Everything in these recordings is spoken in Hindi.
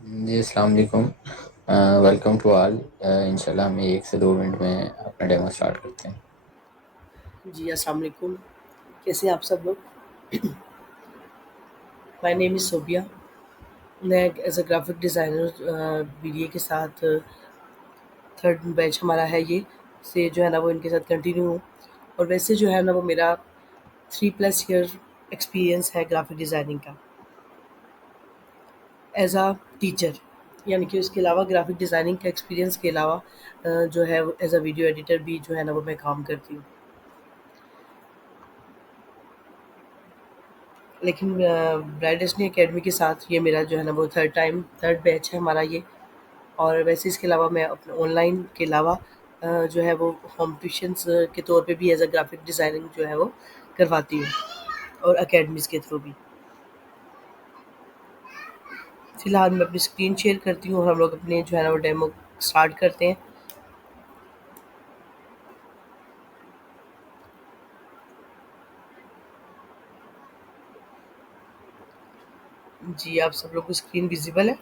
जी, अस्सलाम वालेकुम। Welcome to all. इंशाल्लाह हम 1 से 2 मिनट में अपना डेमो स्टार्ट करते हैं। जी, अस्सलाम वालेकुम। कैसे हैं आप सब लोग? My name is Sobia. मैं as a graphic designer BDA के साथ थर्ड बैच हमारा है ये, से जो है ना वो इनके साथ कंटिन्यू हूँ। और वैसे जो है ना वो मेरा 3+ ईयर एक्सपीरियंस है ग्राफ़िक डिज़ाइनिंग का एज़ अ टीचर। यानी कि उसके अलावा ग्राफ़िक डिज़ाइनिंग के एक्सपीरियंस के अलावा जो है वो एज़ अ वीडियो एडिटर भी जो है ना वो मैं काम करती हूँ। लेकिन ब्राइट डेस्टिनी अकेडमी के साथ ये मेरा जो है ना वो थर्ड बैच है हमारा ये। और वैसे इसके अलावा मैं अपने ऑनलाइन के अलावा जो है वो होम ट्यूशन्स के तौर पे भी एज़ अ ग्राफ़िक डिज़ाइनिंग जो है वो करवाती हूँ, और अकेडमीज़ के थ्रू भी। फ़िलहाल मैं अपनी स्क्रीन शेयर करती हूँ और हम लोग अपने जो है ना वो डेमो स्टार्ट करते हैं। जी, आप सब लोग को स्क्रीन विज़िबल है?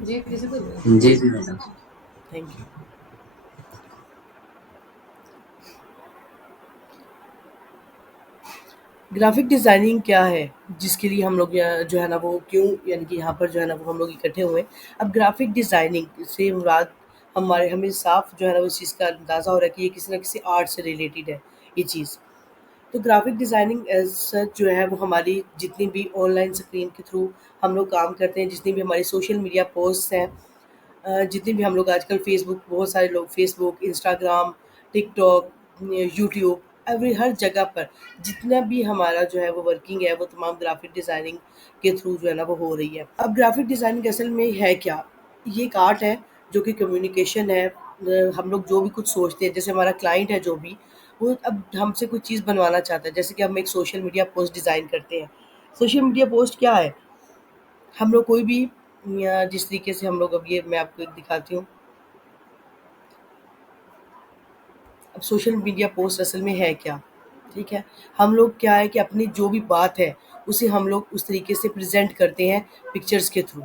जी, जी madam. Thank you. Graphic designing क्या है? जिसके लिए हम लोग जो है ना वो क्यों, यानी कि यहाँ पर जो है ना वो हम लोग इकट्ठे हुए हैं। अब ग्राफ़िक डिज़ाइनिंग से मुराद हमें साफ़ जो है ना वो इस चीज़ का अंदाज़ा हो रहा है कि ये किसी न किसी आर्ट से रिलेटेड है ये चीज़। तो ग्राफ़िक डिज़ाइनिंग एज़ सच जो है वो हमारी जितनी भी ऑनलाइन स्क्रीन के थ्रू हम लोग काम करते हैं, जितनी भी हमारी सोशल मीडिया पोस्ट्स हैं, जितने भी हम लोग आजकल फ़ेसबुक, बहुत सारे लोग फ़ेसबुक, इंस्टाग्राम, टिकटॉक, यूट्यूब, हर जगह पर जितना भी हमारा जो है वो वर्किंग है, वो तमाम ग्राफ़िक डिज़ाइनिंग के थ्रू जो है ना वो हो रही है। अब ग्राफ़िक डिज़ाइनिंग असल में है क्या? ये एक आर्ट है जो कि कम्युनिकेशन है। हम लोग जो भी कुछ सोचते हैं, जैसे हमारा क्लाइंट है जो भी, वो अब हमसे कोई चीज़ बनवाना चाहता है, जैसे कि हम एक सोशल मीडिया पोस्ट डिज़ाइन करते हैं। सोशल मीडिया पोस्ट क्या है? हम लोग कोई भी या जिस तरीके से हम लोग, अब ये मैं आपको एक दिखाती हूँ। अब सोशल मीडिया पोस्ट असल में है क्या? ठीक है? हम लोग क्या है कि अपनी जो भी बात है, उसे हम लोग उस तरीके से प्रेज़ेंट करते हैं पिक्चर्स के थ्रू।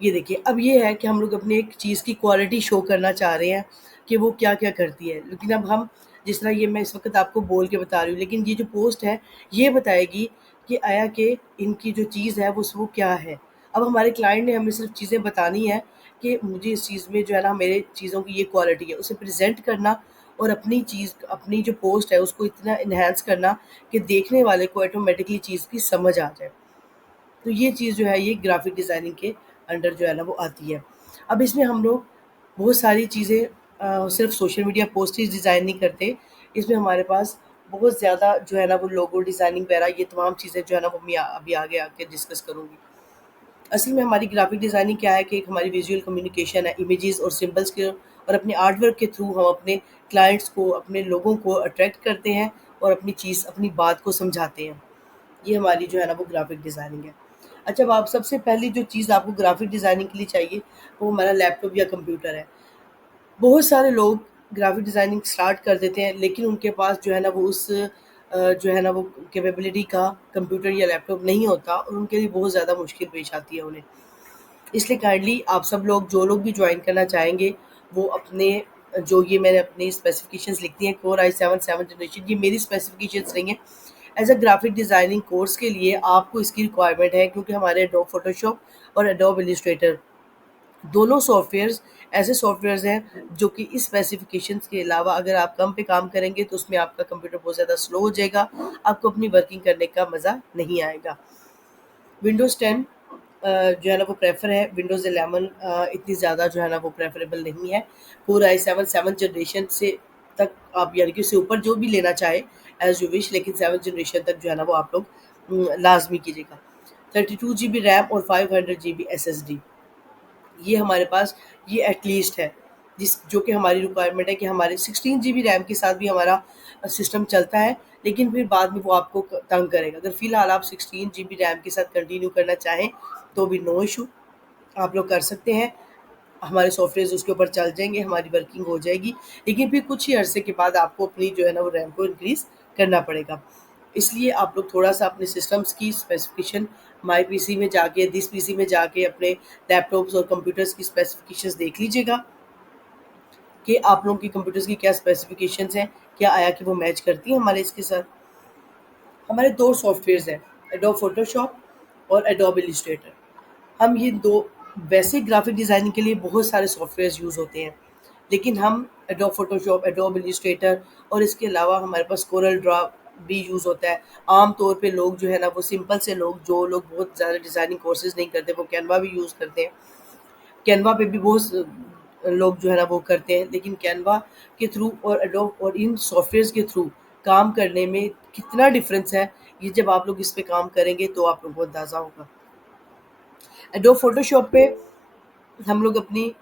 ये देखिए, अब ये है कि हम लोग अपनी एक चीज़ की क्वालिटी शो करना चाह रहे हैं कि वो क्या-क्या करती है। लेकिन अब हम, जिस तरह ये मैं इस वक़्त आपको बोल के बता रही हूँ, लेकिन ये जो पोस्ट है, ये बताएगी कि आया कि इनकी जो चीज़ है वो क्या है। अब हमारे क्लाइंट ने हमें सिर्फ़ चीज़ें बतानी है कि मुझे इस चीज़ में जो है ना, मेरे चीज़ों की ये क्वालिटी है। उसे प्रेज़ेंट करना और अपनी चीज़, अपनी जो पोस्ट है उसको इतना एनहांस करना कि देखने वाले को ऑटोमैटिकली चीज़ की समझ आ जाए। तो ये चीज़ जो है ये ग्राफ़िक डिज़ाइनिंग के अंडर जो है ना वो आती है। अब इसमें हम लोग बहुत सारी चीज़ें, सिर्फ़ सोशल मीडिया पोस्ट ही डिज़ाइन नहीं करते, इसमें हमारे पास बहुत ज़्यादा जो है ना वो लोगो डिज़ाइनिंग वगैरह ये तमाम चीज़ें जो है ना वो मैं अभी आगे आके डिस्कस करूँगी। असल में हमारी ग्राफ़िक डिज़ाइनिंग क्या है कि एक हमारी विज़ुअल कम्युनिकेशन है, इमेजेस और सिंबल्स के और अपने आर्ट वर्क के थ्रू हम अपने क्लाइंट्स को, अपने लोगों को अट्रैक्ट करते हैं और अपनी चीज़, अपनी बात को समझाते हैं। ये हमारी जो है ना वो ग्राफ़िक डिज़ाइनिंग है। अच्छा, अब आप सबसे पहली जो चीज़ आपको ग्राफ़िक डिज़ाइनिंग के लिए चाहिए, वो हमारा लैपटॉप या कंप्यूटर है। बहुत सारे लोग ग्राफ़िक डिज़ाइनिंग स्टार्ट कर देते हैं, लेकिन उनके पास जो है ना वो जो है ना वो कैपेबिलिटी का कंप्यूटर या लैपटॉप नहीं होता और उनके लिए बहुत ज़्यादा मुश्किल पेश आती है उन्हें। इसलिए काइंडली आप सब लोग, जो लोग भी जॉइन करना चाहेंगे, वो अपने, जो ये मैंने अपनी स्पेसिफ़िकेशंस लिख दी हैं, कोर i7 7th जनरेशन, ये मेरी स्पेसिफ़िकेशंस नहीं है। As a graphic designing course के लिए आपको इसकी रिक्वायरमेंट है, क्योंकि हमारे एडोब फ़ोटोशॉप और एडोब इलस्ट्रेटर दोनों सॉफ्टवेयर्स ऐसे सॉफ्टवेयर्स हैं जो कि इस स्पेसिफ़िकेशंस के अलावा अगर आप कम पे काम करेंगे तो उसमें आपका कंप्यूटर बहुत ज़्यादा स्लो हो जाएगा, आपको अपनी वर्किंग करने का मज़ा नहीं आएगा। विंडोज़ 10 जो है ना वो प्रेफ़र है, विंडोज़ 11 इतनी ज़्यादा जो है ना वो प्रेफ़रेबल नहीं है। कोर i7 7th जनरेशन से तक आप, यानी कि उससे ऊपर जो भी लेना चाहे एज़ यू विश, लेकिन 7th जनरेशन तक जो है ना वो आप लोग लाज़मी कीजिएगा। 32 जीबी रैम और 500 जीबी एसएसडी, ये हमारे पास, ये एटलीस्ट है, जिस जो कि हमारी रिक्वायरमेंट है कि हमारे 16 जीबी रैम के साथ भी हमारा सिस्टम चलता है, लेकिन फिर बाद में वो आपको तंग करेगा। अगर फ़िलहाल आप 16 जीबी रैम के साथ कंटिन्यू करना चाहें तो भी नो इशू, आप लोग कर सकते हैं। हमारे सॉफ्टवेयर उसके ऊपर चल जाएंगे, हमारी वर्किंग हो जाएगी, लेकिन फिर कुछ ही अरसे के बाद आपको अपनी जो है ना वो रैम को इंक्रीज़ करना पड़ेगा। इसलिए आप लोग थोड़ा-सा अपने सिस्टम्स की स्पेसिफ़िकेशन माई पीसी में जाके, दिस पीसी में जाके अपने लैपटॉप्स और कंप्यूटर्स की स्पेसिफ़िकेशंस देख लीजिएगा कि आप लोगों के कंप्यूटर्स की क्या स्पेसिफ़िकेशंस हैं, क्या आया कि वो मैच करती हैं हमारे इसके साथ। हमारे 2 सॉफ्टवेयर्स हैं, एडोब फ़ोटोशॉप और एडोब इलस्ट्रेटर। हम ये 2 वैसे ग्राफ़िक डिज़ाइनिंग के लिए बहुत सारे सॉफ्टवेयर्स यूज़ होते हैं, लेकिन हम एडोब फ़ोटोशॉप, एडोब इलस्ट्रेटर और इसके अलावा हमारे पास कोरल ड्रॉ भी यूज़ होता है। आम तौर पे लोग जो है ना वो सिंपल से लोग, जो लोग बहुत ज़्यादा डिज़ाइनिंग कोर्सेज़ नहीं करते, वो कैनवा भी यूज़ करते हैं। कैनवा पे भी बहुत लोग जो है ना वो करते हैं, लेकिन कैनवा के थ्रू और एडोब और इन सॉफ्टवेयर्स के थ्रू काम करने में कितना डिफरेंस है, ये जब आप लोग इस पे काम करेंगे तो आप लोगों को अंदाज़ा होगा। एडोब फोटोशॉप पे हम लोग अपनी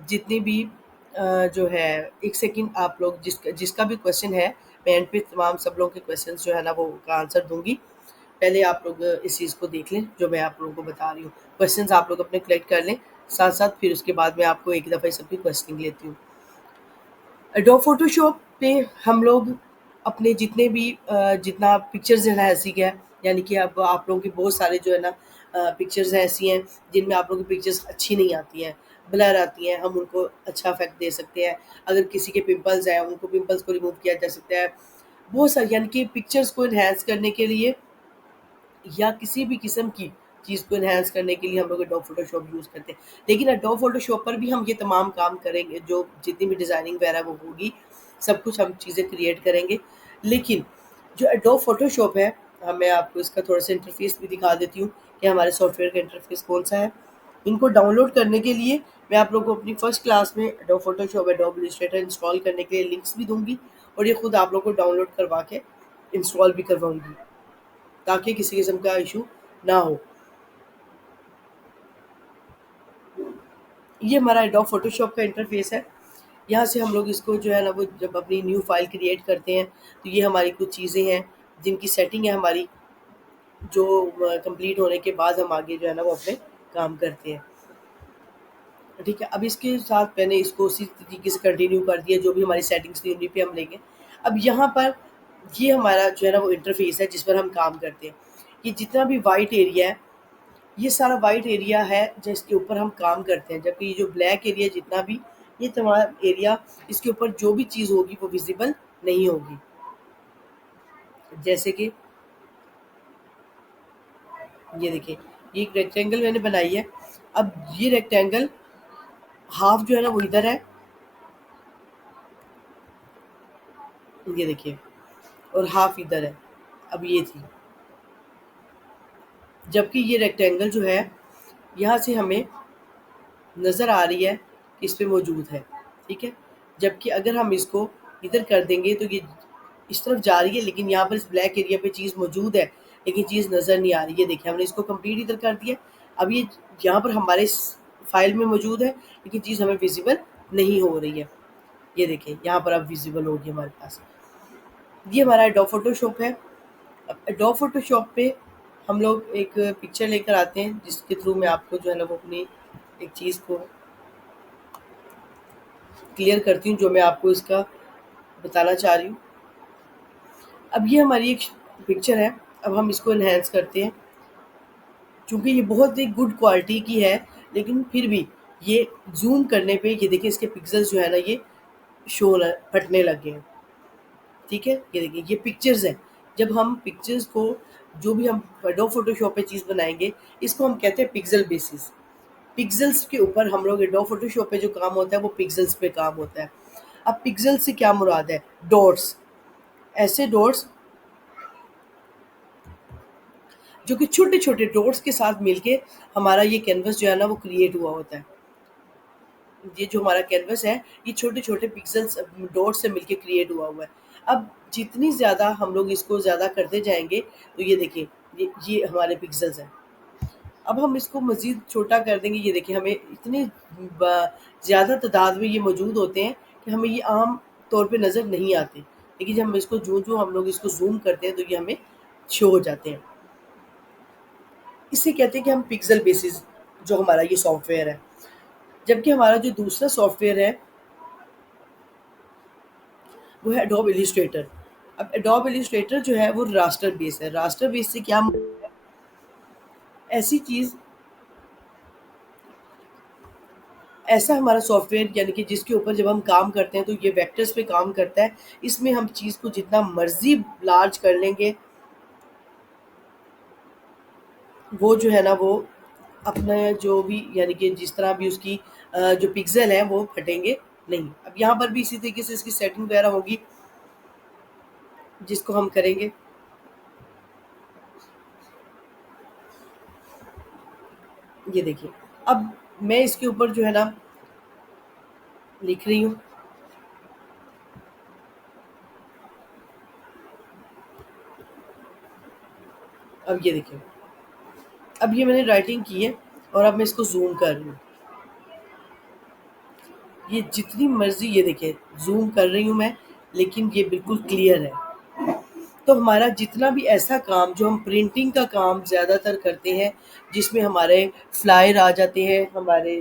जितनी भी जो है, एक सेकंड, आप लोग जिसका जिसका भी क्वेश्चन है, मैं एंड पे तमाम सब लोगों के क्वेश्चंस जो है ना वो का आंसर दूंगी। पहले आप लोग इस चीज़ को देख लें जो मैं आप लोगों को बता रही हूँ। क्वेश्चंस आप लोग अपने कलेक्ट कर लें, साथ साथ फिर उसके बाद मैं आपको एक दफ़ा सबकी क्वेश्चनिंग लेती हूँ। एडोब फोटोशॉप पे हम लोग अपने जितने भी जितना पिक्चर्स एनहांसिंग है, यानी कि अब आप लोगों के बहुत सारे जो है ना पिक्चर्स ऐसी हैं जिनमें आप लोगों की पिक्चर्स अच्छी नहीं आती हैं, ब्लर आती हैं, हम उनको अच्छा इफेक्ट दे सकते हैं। अगर किसी के पिंपल्स हैं, उनको पिंपल्स को रिमूव किया जा सकता है। बहुत सारी, यानी कि पिक्चर्स को इन्हेंस करने के लिए या किसी भी किस्म की चीज़ को एनहांस करने के लिए हम लोग एडोब फोटोशॉप यूज़ करते हैं। लेकिन एडोब फोटोशॉप पर भी हम ये तमाम काम करेंगे, जो जितनी भी डिज़ाइनिंग वगैरह वो होगी, सब कुछ हम चीज़ें क्रिएट करेंगे। लेकिन जो एडोब फोटोशॉप है, मैं आपको इसका थोड़ा-सा इंटरफ़ेस भी दिखा देती हूँ कि हमारे सॉफ्टवेयर का इंटरफ़ेस कौन-सा है। इनको डाउनलोड करने के लिए मैं आप लोगों को अपनी फर्स्ट क्लास में adobe Photoshop, adobe Illustrator install करने के लिए लिंक्स भी दूँगी, और ये खुद आप लोगों को डाउनलोड करवा के इंस्टॉल भी करवाऊँगी, ताकि किसी किस्म का इश्यू ना हो। ये हमारा एडोब फोटोशॉप का इंटरफेस है। यहाँ से हम लोग इसको जो है ना वो जब अपनी न्यू फाइल क्रिएट करते हैं, तो ये हमारी कुछ चीज़ें हैं जिनकी सेटिंग है हमारी, जो कंप्लीट होने के बाद हम आगे जो है ना वो अपने काम करते हैं। ठीक है, अब इसके साथ मैंने इसको उसी तरीके से कंटिन्यू कर दिया, जो भी हमारी सेटिंग्स थी उन्हीं पे हम लेंगे। अब यहाँ पर ये हमारा जो है ना वो इंटरफेस है जिस पर हम काम करते हैं। ये जितना भी वाइट एरिया है, ये सारा वाइट एरिया है जिसके ऊपर हम काम करते हैं, जबकि ये जो ब्लैक एरिया जितना भी, ये तमाम एरिया, इसके ऊपर जो भी चीज़ होगी वो विजिबल नहीं होगी। जैसे कि ये देखिए, ये एक रेक्टेंगल मैंने बनाई है। अब ये रेक्टेंगल हाफ जो है ना वो इधर है, ये देखिए, और हाफ इधर है। अब ये थी, जबकि ये रेक्टेंगल जो है यहाँ से हमें नज़र आ रही है कि इस पे मौजूद है, ठीक है। जबकि अगर हम इसको इधर कर देंगे तो ये इस तरफ जा रही है, लेकिन यहाँ पर इस ब्लैक एरिया पे चीज़ मौजूद है, लेकिन चीज़ नज़र नहीं आ रही है। देखिए, हमने इसको कंप्लीट इधर कर दिया। अब ये यहाँ पर हमारे फाइल में मौजूद है, लेकिन चीज़ हमें विजिबल नहीं हो रही है। ये देखिए, यहाँ पर अब विजिबल होगी हमारे पास। ये हमारा एडोब फोटोशॉप है। अब एडोब फोटोशॉप पे हम लोग एक पिक्चर लेकर आते हैं, जिसके थ्रू मैं आपको जो है ना वो अपनी एक चीज़ को क्लियर करती हूँ, जो मैं आपको इसका बताना चाह रही हूँ। अब ये हमारी एक पिक्चर है। अब हम इसको एनहांस करते हैं। चूँकि ये बहुत ही गुड क्वालिटी की है, लेकिन फिर भी ये ज़ूम करने पे ये देखिए इसके पिक्सेल्स जो है ना ये शो न फटने लग गए हैं। ठीक है? ये देखिए, ये पिक्चर्स हैं। जब हम पिक्चर्स को, जो भी हम एडोब फोटोशॉप पे चीज़ बनाएँगे, इसको हम कहते हैं पिक्सेल बेसिस। पिक्सेल्स के ऊपर हम लोग एडोब फोटोशॉप पे जो काम होता है वो पिक्सेल्स पे काम होता है। अब पिक्सेल से क्या मुराद है? डॉट्स, ऐसे डॉट्स जो कि छोटे-छोटे डॉट्स के साथ मिलके हमारा ये कैनवस जो है ना वो क्रिएट हुआ होता है। ये जो हमारा कैनवस है, ये छोटे-छोटे पिक्सेल्स डॉट्स से मिलके क्रिएट हुआ है। अब जितनी ज़्यादा हम लोग इसको ज़्यादा करते जाएँगे, तो ये देखिए, ये हमारे पिक्सेल्स हैं। अब हम इसको मज़ीद छोटा कर देंगे, ये देखिए, हमें इतनी ब ज़्यादा तादाद में ये मौजूद होते हैं कि हमें ये आम तौर पे नज़र नहीं आते। लेकिन जब हम इसको जो-जो हम लोग इसको ज़ूम करते हैं, तो ये हमें शो हो जाते हैं। इसे कहते हैं कि हम पिक्सेल बेसिस जो हमारा ये सॉफ्टवेयर है। जबकि हमारा जो दूसरा सॉफ्टवेयर है वो है एडोब इलिस्ट्रेटर। अब एडोब इलिस्ट्रेटर जो है वो रास्टर बेस है। रास्टर बेस से क्या ऐसी चीज़, ऐसा हमारा सॉफ्टवेयर यानी कि जिसके ऊपर जब हम काम करते हैं तो ये वेक्टर्स पे काम करता है। इसमें हम चीज़ को जितना मर्जी लार्ज कर लेंगे, वो जो है ना वो अपना जो भी यानी कि जिस तरह भी उसकी जो पिक्सल है वो फटेंगे नहीं। अब यहाँ पर भी इसी तरीके से इसकी सेटिंग वगैरह होगी जिसको हम करेंगे। ये देखिए, अब मैं इसके ऊपर जो है ना लिख रही हूँ। अब ये देखिए, अब ये मैंने राइटिंग की है और अब मैं इसको जूम कर रही हूँ। ये जितनी मर्जी, ये देखिए जूम कर रही हूँ मैं, लेकिन ये बिल्कुल क्लियर है। तो हमारा जितना भी ऐसा काम जो हम प्रिंटिंग का काम ज़्यादातर करते हैं, जिसमें हमारे फ्लायर आ जाते हैं, हमारे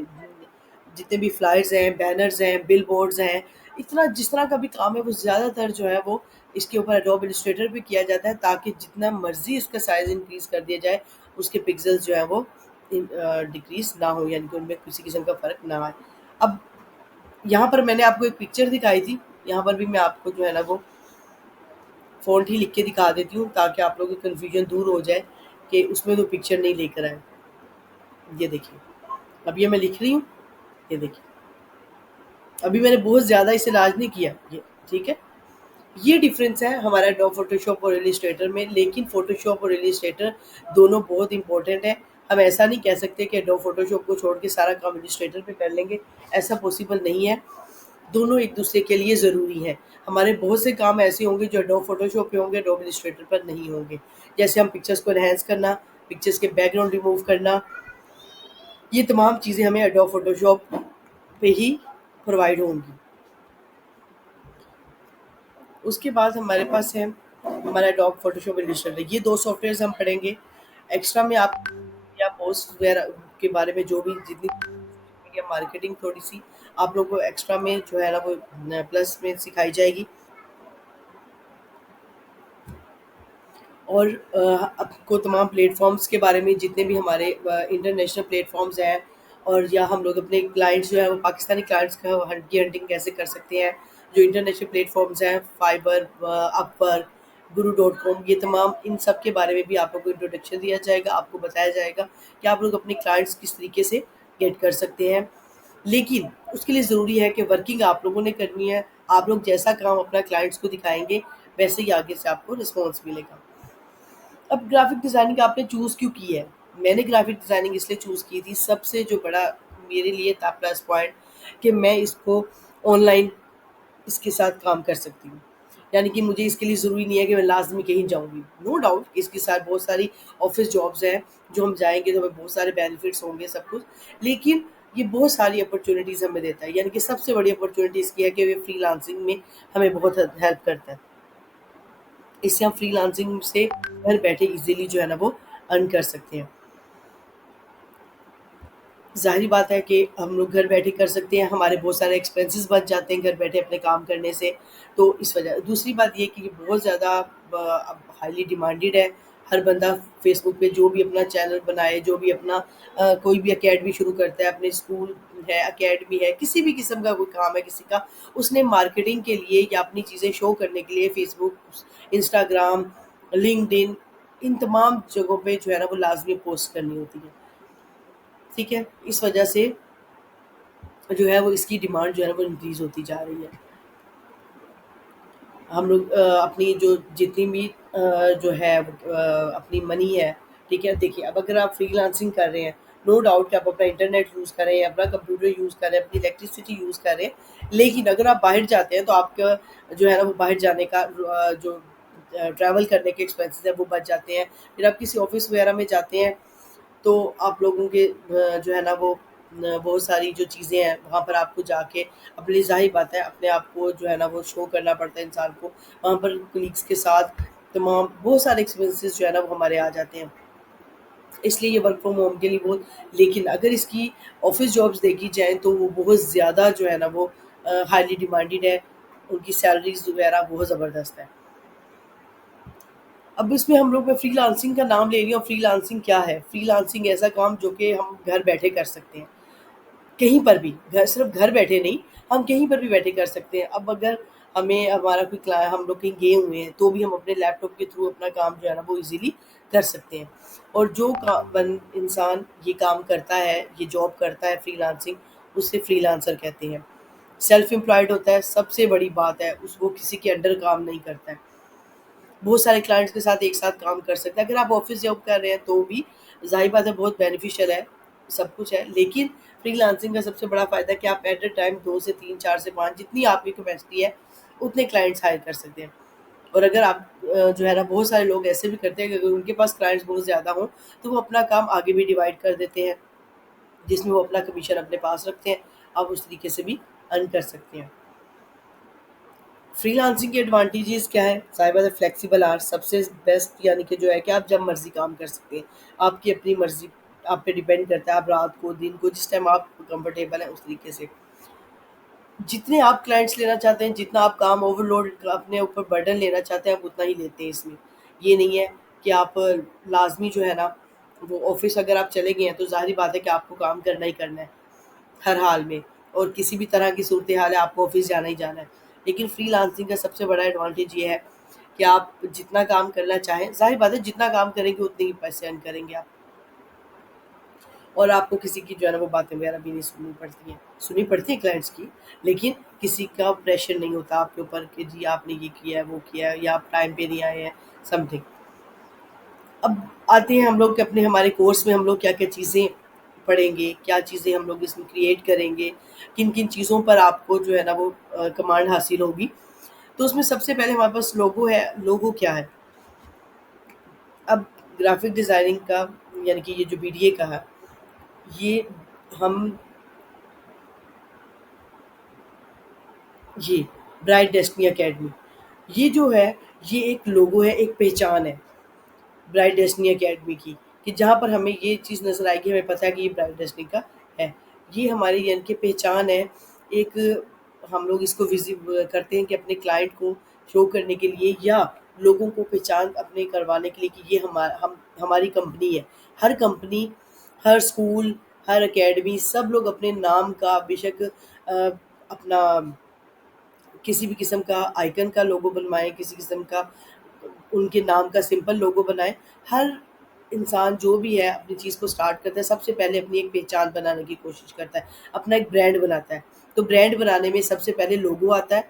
जितने भी फ्लायर्स हैं, बैनर्स हैं, बिल बोर्ड्स हैं, इतना जिस तरह का भी काम है वो ज़्यादातर जो है वो इसके ऊपर एडोब इलस्ट्रेटर पे किया जाता है, ताकि जितना मर्जी इसका साइज़ इंक्रीज़ कर दिया जाए, उसके पिक्सल्स जो है वो डिक्रीज़ ना हो, यानी कि उनमें किसी किस्म का फ़र्क ना आए। अब यहाँ पर मैंने आपको एक पिक्चर दिखाई थी, यहाँ पर भी मैं आपको जो है ना वो फ़ॉन्ट ही लिख के दिखा देती हूँ, ताकि आप लोगों की कन्फ्यूजन दूर हो जाए कि उसमें तो पिक्चर नहीं लेकर आए। ये देखिए, अब ये मैं लिख रही हूँ, ये देखिए, अभी मैंने बहुत ज़्यादा इसे लार्ज नहीं किया, ये ठीक है। ये डिफरेंस है हमारा एडोब फोटोशॉप और इलिस्ट्रेटर में, लेकिन फोटोशॉप और इलिस्ट्रेटर दोनों बहुत इंपॉर्टेंट है। हम ऐसा नहीं कह सकते कि एडोब फोटोशॉप को छोड़ के सारा काम इलिस्ट्रेटर पे कर लेंगे, ऐसा पॉसिबल नहीं है। दोनों एक दूसरे के लिए ज़रूरी हैं। हमारे बहुत से काम ऐसे होंगे जो एडोब फोटोशॉप पे होंगे, एडोब इलिस्ट्रेटर पर नहीं होंगे। जैसे हम पिक्चर्स को एनहांस करना, पिक्चर्स के बैकग्राउंड रिमूव करना, ये तमाम चीज़ें हमें एडोब फोटोशॉप पे ही प्रोवाइड होंगी। उसके बाद हमारे पास है हमारा एडोब फोटोशॉप इलिस्ट्रेटर। ये दो सॉफ्टवेयर हम पढ़ेंगे। एक्स्ट्रा में आप या पोस्ट वगैरह के बारे में जो भी जितनी मीडिया मार्केटिंग थोड़ी सी आप लोग को एक्स्ट्रा में जो है ना वो प्लस में सिखाई जाएगी। और आपको तमाम प्लेटफॉर्म्स के बारे में, जितने भी हमारे इंटरनेशनल प्लेटफॉर्म्स हैं, और या हम लोग अपने क्लाइंट्स जो है वो पाकिस्तानी क्लाइंट्स का की हंटिंग कैसे कर सकते हैं, जो इंटरनेशनल प्लेटफॉर्म्स हैं फाइबर, अपवर, गुरु डॉट कॉम, ये तमाम इन सब के बारे में भी आप लोग को इंट्रोडक्शन दिया जाएगा। आपको बताया जाएगा कि आप लोग अपने क्लाइंट्स किस तरीके से गेट कर सकते हैं। लेकिन उसके लिए ज़रूरी है कि वर्किंग आप लोगों ने करनी है। आप लोग जैसा काम अपना क्लाइंट्स को दिखाएंगे, वैसे ही आगे से आपको रिस्पॉन्स मिलेगा। अब ग्राफिक डिज़ाइनिंग आपने चूज़ क्यों की है? मैंने ग्राफिक डिज़ाइनिंग इसलिए चूज़ की थी, सबसे जो बड़ा मेरे लिए था प्लस पॉइंट, कि मैं इसको ऑनलाइन इसके साथ काम कर सकती हूँ। यानी कि मुझे इसके लिए ज़रूरी नहीं है कि मैं लाज़मी कहीं जाऊँगी। नो डाउट इसके साथ बहुत सारी ऑफ़िस जॉब्स हैं, जो हम जाएँगे तो हमें बहुत सारे बेनिफिट्स होंगे सब कुछ। लेकिन ये बहुत सारी अपॉर्च्युनिटीज़ हमें देता है। यानी कि सबसे बड़ी अपॉर्च्युनिटी इसकी है कि ये फ्रीलांसिंग में हमें बहुत हेल्प करता है। इससे हम फ्रीलांसिंग से घर बैठे इजीली जो है ना वो अर्न कर सकते हैं। ज़ाहिर बात है कि हम लोग घर बैठे कर सकते हैं, हमारे बहुत सारे एक्सपेंसेस बच जाते हैं घर बैठे अपने काम करने से। तो इस वजह, दूसरी बात ये कि ये बहुत ज़्यादा अब हाईली डिमांडेड है। हर बंदा फेसबुक पे जो भी अपना चैनल बनाए, जो भी अपना कोई भी अकेडमी शुरू करता है, अपने स्कूल है, अकेडमी है, किसी भी किस्म का कोई काम है किसी का, उसने मार्केटिंग के लिए या अपनी चीज़ें शो करने के लिए फेसबुक, इंस्टाग्राम, लिंक्डइन, इन तमाम जगहों पे जो है ना वो लाज़मी पोस्ट करनी होती है। ठीक है? इस वजह से जो है वो इसकी डिमांड जो है ना वो इंक्रीज़ होती जा रही है। हम लोग अपनी जो जितनी भी जो है अपनी मनी है, ठीक है? देखिए, अब अगर आप फ्रीलांसिंग कर रहे हैं, नो डाउट कि आप अपना इंटरनेट यूज़ कर रहे हैं, अपना कंप्यूटर यूज़ कर रहे हैं, अपनी इलेक्ट्रिसिटी यूज़ कर रहे हैं। लेकिन अगर आप बाहर जाते हैं तो आपका जो है ना वो बाहर जाने का जो ट्रैवल करने के एक्सपेंसेस हैं वो बच जाते हैं। फिर आप किसी ऑफ़िस वगैरह में जाते हैं तो आप लोगों के जो है ना वो बहुत सारी जो चीज़ें हैं वहाँ पर आपको जाके अपनी, ज़ाहिर बात है, अपने आप को जो है ना वो शो करना पड़ता है इंसान को। वहाँ पर कलीग्स के साथ तमाम बहुत सारे एक्सपेंसेस जो है ना वो हमारे आ जाते हैं। इसलिए ये वर्क फ्रॉम होम के लिए बहुत, लेकिन अगर इसकी ऑफ़िस जॉब्स देखी जाएँ तो वो बहुत ज़्यादा जो है ना वो हाईली डिमांडेड है, उनकी सैलरीज़ वगैरह बहुत ज़बरदस्त है। अब इसमें हम लोग, मैं फ्रीलांसिंग का नाम ले रही हूँ। फ्रीलांसिंग क्या है? फ्रीलांसिंग ऐसा काम जो कि हम घर बैठे कर सकते हैं। कहीं पर भी, घर सिर्फ घर बैठे नहीं, हम कहीं पर भी बैठे कर सकते हैं। अब अगर हमें हमारा कोई हम लोग कहीं गए हुए हैं तो भी हम अपने लैपटॉप के थ्रू अपना काम जो है ना वो इजीली कर सकते हैं। और जो इंसान ये काम करता है, ये जॉब करता है फ्रीलांसिंग, उसे फ्रीलांसर कहते हैं। सेल्फ एम्प्लॉयड होता है, सबसे बड़ी बात है उस वो किसी के अंडर काम नहीं करता है, बहुत सारे क्लाइंट्स के साथ एक साथ काम कर सकता है। अगर आप ऑफिस जॉब कर रहे हैं तो भी ज़ाहिर बात है बहुत बेनिफिशियल है, सब कुछ है। लेकिन फ्रीलांसिंग का सबसे बड़ा फ़ायदा है कि आप एट अ टाइम 2 से 3, 4 से 5 जितनी आपकी कैपेसिटी है, उतने क्लाइंट्स हायर कर सकते हैं। और अगर आप जो है ना, बहुत सारे लोग ऐसे भी करते हैं कि अगर उनके पास क्लाइंट्स बहुत ज़्यादा हों, तो वो अपना काम आगे भी डिवाइड कर देते हैं, जिसमें वो अपना कमीशन अपने पास रखते हैं। आप उस तरीके से भी अर्न कर सकते हैं। फ्रीलांसिंग के एडवांटेजेस क्या है? ज़ाहिर बात है फ्लेक्सिबल आवर्स सबसे बेस्ट, यानी कि जो है कि आप जब मर्ज़ी काम कर सकते हैं। आपकी अपनी मर्ज़ी, आप पे डिपेंड करता है, आप रात को, दिन को, जिस टाइम आप कंफर्टेबल हैं उस तरीके से। जितने आप क्लाइंट्स लेना चाहते हैं, जितना आप काम ओवरलोड अपने ऊपर बर्डन लेना चाहते हैं, आप उतना ही लेते हैं इसमें। ये नहीं है कि आप लाज़मी जो है ना, वो ऑफ़िस अगर आप चले गए हैं तो ज़ाहिर-सी बात है कि आपको काम करना ही करना है। हर हाल में, और किसी भी तरह की सूरत हाल है आपको ऑफिस जाना ही जाना है। लेकिन फ्रीलांसिंग का सबसे बड़ा एडवांटेज ये है कि आप जितना काम करना चाहें, ज़ाहिर बात है जितना काम करेंगे उतने ही पैसे अर्न करेंगे आप, और आपको किसी की जो है ना वो बातें वगैरह भी नहीं सुननी पड़ती हैं। सुननी पड़ती है क्लाइंट्स की, लेकिन किसी का प्रेशर नहीं होता आपके ऊपर कि जी आपने ये किया है, वो किया है, या आप टाइम पे नहीं आए हैं, समथिंग। अब आते हैं हम लोग कि अपने हमारे कोर्स में हम लोग क्या-क्या चीज़ें पढ़ेंगे, क्या चीज़ें हम लोग इसमें क्रिएट करेंगे, किन-किन चीज़ों पर आपको जो है ना वो कमांड हासिल होगी। तो उसमें सबसे पहले हमारे पास लोगो है। लोगो क्या है? अब ग्राफ़िक डिज़ाइनिंग का, यानी कि ये जो बीडीए का है, ये हम ये ब्राइट डेस्टिनी अकेडमी, ये जो है, ये एक लोगो है, एक पहचान है ब्राइट डेस्टिनी अकेडमी की, कि जहाँ पर हमें ये चीज़ नज़र आएगी, हमें पता है कि ये ब्राइट डेस्टिनी का है। ये हमारी यानी कि पहचान है। एक हम लोग इसको विज़िब करते हैं कि अपने क्लाइंट को शो करने के लिए, या लोगों को पहचान अपने करवाने के लिए कि ये हमारी कंपनी है। हर कंपनी, हर स्कूल, हर अकेडमी, सब लोग अपने नाम का बेशक अपना किसी भी किस्म का आइकन का लोगो बनवाएँ, किसी किस्म का उनके नाम का सिंपल लोगो बनाएँ। हर इंसान जो भी है अपनी चीज़ को स्टार्ट करता है, सबसे पहले अपनी एक पहचान बनाने की कोशिश करता है, अपना एक ब्रांड बनाता है। तो ब्रांड बनाने में सबसे पहले लोगो आता है,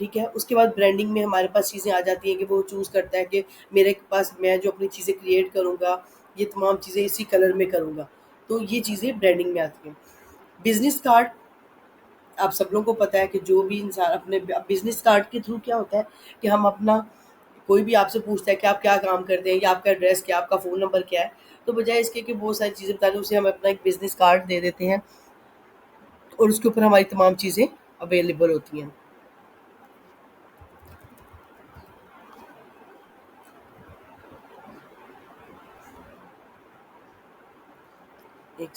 ठीक है? उसके बाद ब्रांडिंग में हमारे पास चीज़ें आ जाती हैं कि वो चूज़ करता है कि मेरे पास, मैं जो अपनी चीज़ें क्रिएट करूँगा, ये तमाम चीज़ें इसी कलर में करूँगा। तो ये चीज़ें ब्रांडिंग में आती हैं। बिज़नेस कार्ड, आप सब लोगों को पता है कि जो भी इंसान अपने बिज़नेस कार्ड के थ्रू क्या होता है कि हम अपना, कोई भी आपसे पूछता है कि आप क्या काम करते हैं, या आपका एड्रेस क्या है, आपका फ़ोन नंबर क्या है, तो बजाय इसके कि बहुत सारी चीज़ें बता दें, उसे हम अपना एक बिज़नेस कार्ड दे देते हैं, और उसके ऊपर हमारी तमाम चीज़ें अवेलेबल होती हैं। एक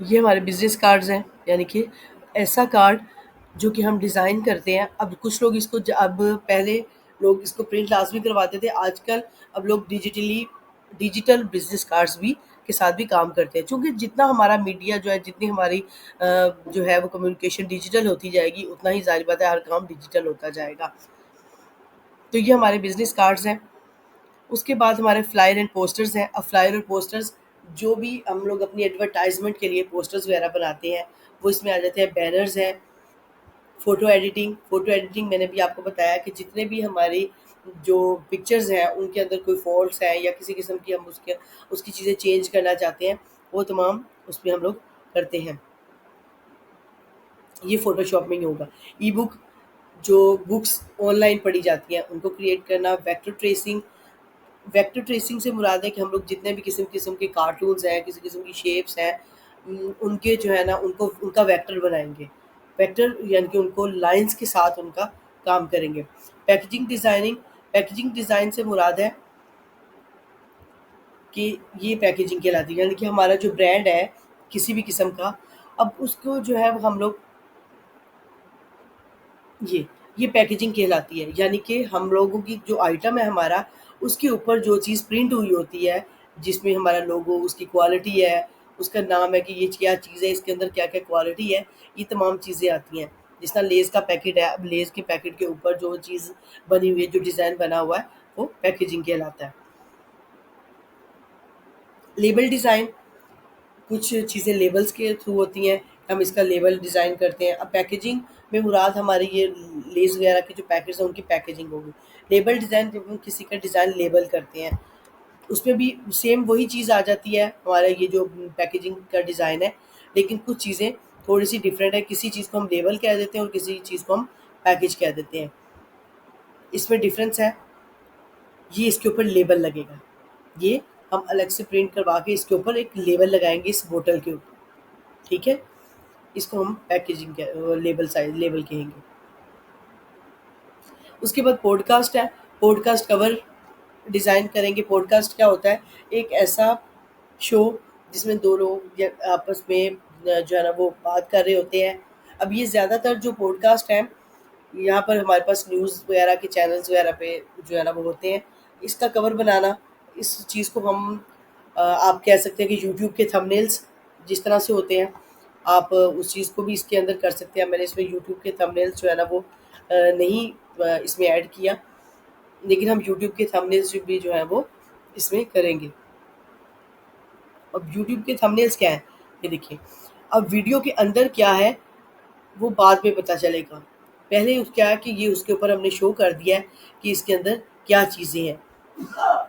ये हमारे बिज़नेस कार्ड्स हैं, यानी कि ऐसा कार्ड जो कि हम डिज़ाइन करते हैं। अब कुछ लोग इसको अब पहले लोग इसको प्रिंट लाज़मी करवाते थे, आजकल अब लोग डिजिटल बिज़नेस कार्ड्स भी के साथ भी काम करते हैं। चूँकि जितना हमारा मीडिया जो है, जितनी हमारी जो है वो कम्युनिकेशन डिजिटल होती जाएगी, उतना ही ज़ाहिर बात है हर काम डिजिटल होता जाएगा। तो ये हमारे बिज़नेस कार्ड्स हैं। उसके बाद हमारे फ्लायर एंड पोस्टर्स हैं। अब फ्लायर और पोस्टर्स, जो भी हम लोग अपनी एडवर्टाइजमेंट के लिए पोस्टर्स वगैरह बनाते हैं, वो इसमें आ जाते हैं। बैनर्स हैं। फ़ोटो एडिटिंग मैंने भी आपको बताया कि जितने भी हमारी जो पिक्चर्स हैं उनके अंदर कोई फॉल्ट्स हैं, या किसी किस्म की हम उसकी चीज़ें चेंज करना चाहते हैं, वो तमाम उसमें हम लोग करते हैं। ये फ़ोटोशॉप में ही होगा। ई बुक, जो बुक्स ऑनलाइन पढ़ी जाती हैं उनको क्रिएट करना। वेक्टर ट्रेसिंग से मुराद है कि हम लोग जितने भी किस्म के कार्टून्स हैं, किसी किस्म की शेप्स हैं, उनके जो है ना उनको उनका वेक्टर बनाएँगे। वेक्टर यानी कि उनको लाइन्स के साथ उनका काम करेंगे। पैकेजिंग डिज़ाइन से मुराद है कि ये पैकेजिंग कहलाती है, यानी कि हमारा जो ब्रांड है किसी भी किस्म का, अब उसको जो है वो हम लोग ये ये पैकेजिंग कहलाती है। यानी कि हम लोगों की जो आइटम है हमारा, उसके ऊपर जो चीज़ प्रिंट हुई होती है, जिसमें हमारा लोगो, उसकी क्वालिटी है, उसका नाम है कि ये क्या चीज़ है, इसके अंदर क्या-क्या क्वालिटी है, ये तमाम चीज़ें आती हैं। जिस तरह लेज़ का पैकेट है, अब लेज़ के पैकेट के ऊपर जो चीज़ बनी हुई है, जो डिज़ाइन बना हुआ है, वो पैकेजिंग कहलाता है। लेबल डिज़ाइन, कुछ चीज़ें लेबल्स के थ्रू होती हैं, हम इसका लेबल डिज़ाइन करते हैं। अब पैकेजिंग में मुराद हमारी ये लेज़ वगैरह के जो पैकेट्स हैं उनकी पैकेजिंग होगी। लेबल डिज़ाइन, जब हम किसी का डिज़ाइन लेबल करते हैं, उसमें भी सेम वही चीज़ आ जाती है, हमारा ये जो पैकेजिंग का डिज़ाइन है, लेकिन कुछ चीज़ें थोड़ी-सी डिफरेंट है। किसी चीज़ को हम लेबल कह देते हैं और किसी चीज़ को हम पैकेज कह देते हैं। इसमें डिफ़रेंस है, ये इसके ऊपर लेबल लगेगा। ये हम अलग से प्रिंट करवा के इसके ऊपर एक लेबल लगाएँगे इस बोतल के ऊपर, ठीक है? इसको हम पैकेजिंग लेबल कहेंगे। उसके बाद पॉडकास्ट है, पॉडकास्ट कवर डिज़ाइन करेंगे। पॉडकास्ट क्या होता है? एक ऐसा शो जिसमें 2 लोग या आपस में जो है ना वो बात कर रहे होते हैं। अब ये ज़्यादातर जो पॉडकास्ट हैं, यहाँ पर हमारे पास न्यूज़ वगैरह के चैनल्स वगैरह पे जो है ना वो होते हैं। इसका कवर बनाना, इस चीज़ को हम आप कह सकते हैं कि यूट्यूब के थंबनेल्स जिस तरह से होते हैं, आप उस चीज़ को भी इसके अंदर कर सकते हैं। मैंने इसमें यूट्यूब के थंबनेल्स जो है ना वो नहीं इसमें ऐड किया, लेकिन हम यूट्यूब के थंबनेल्स भी जो है वो इसमें करेंगे। अब यूट्यूब के थंबनेल्स क्या हैं? ये देखिए, अब वीडियो के अंदर क्या है वो बाद में पता चलेगा। पहले क्या है कि ये उसके ऊपर हमने शो कर दिया है कि इसके अंदर क्या चीज़ें हैं,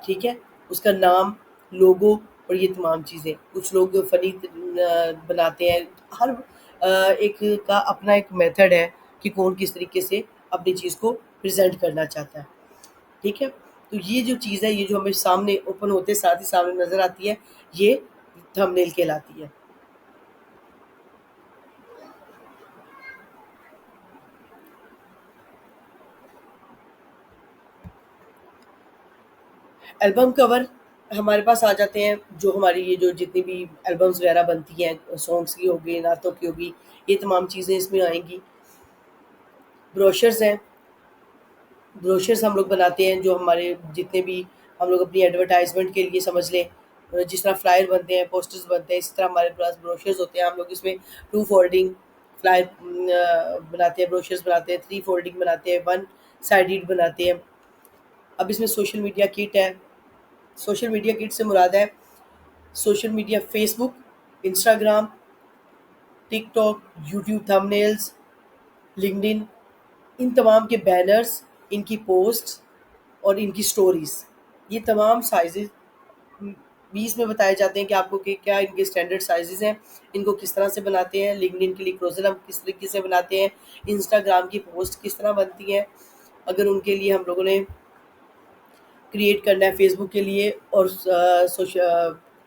ठीक है? उसका नाम, लोगो और ये तमाम चीज़ें। कुछ लोग फ़नी बनाते हैं। हर एक का अपना एक मेथड है कि कौन किस तरीके से अपनी चीज़ को प्रेज़ेंट करना चाहता है, ठीक है? तो ये जो चीज़ है, ये जो हमें सामने ओपन होते साथ ही सामने नज़र आती है, ये थंबनेल कहलाती है। एल्बम कवर हमारे पास आ जाते हैं, जो हमारी ये जो जितनी भी एल्बम्स वगैरह बनती हैं, सॉन्ग्स की हो गई, नातों की होगी, ये तमाम चीज़ें इसमें आएँगी। ब्रोशर्स हैं, ब्रोशर्स हम लोग बनाते हैं, जो हमारे जितने भी हम लोग अपनी एडवर्टाइज़मेंट के लिए समझ लें, जिस तरह फ्लायर बनते हैं, पोस्टर्स बनते हैं, इसी तरह हमारे पास ब्रोशर्स होते हैं। हम लोग इसमें 2 फोल्डिंग फ्लायर बनाते हैं, ब्रोशर्स बनाते हैं, 3 फोल्डिंग बनाते हैं, 1 साइडेड बनाते हैं। अब इसमें सोशल मीडिया किट है। सोशल मीडिया किट से मुराद है social media, Facebook, Instagram, TikTok, YouTube thumbnails, LinkedIn, इन तमाम के बैनर्स, इनकी पोस्ट्स और इनकी स्टोरीज़, ये तमाम साइज़ेज़ 20 में बताए जाते हैं कि आपको कि क्या इनके स्टैंडर्ड साइज़ेज़ हैं, इनको किस तरह से बनाते हैं, लिंक्डइन के लिए क्लोज़र हम किस तरीके से बनाते हैं, इंस्टाग्राम की पोस्ट किस तरह बनती हैं, अगर उनके लिए हम लोगों ने क्रिएट करना है फेसबुक के लिए और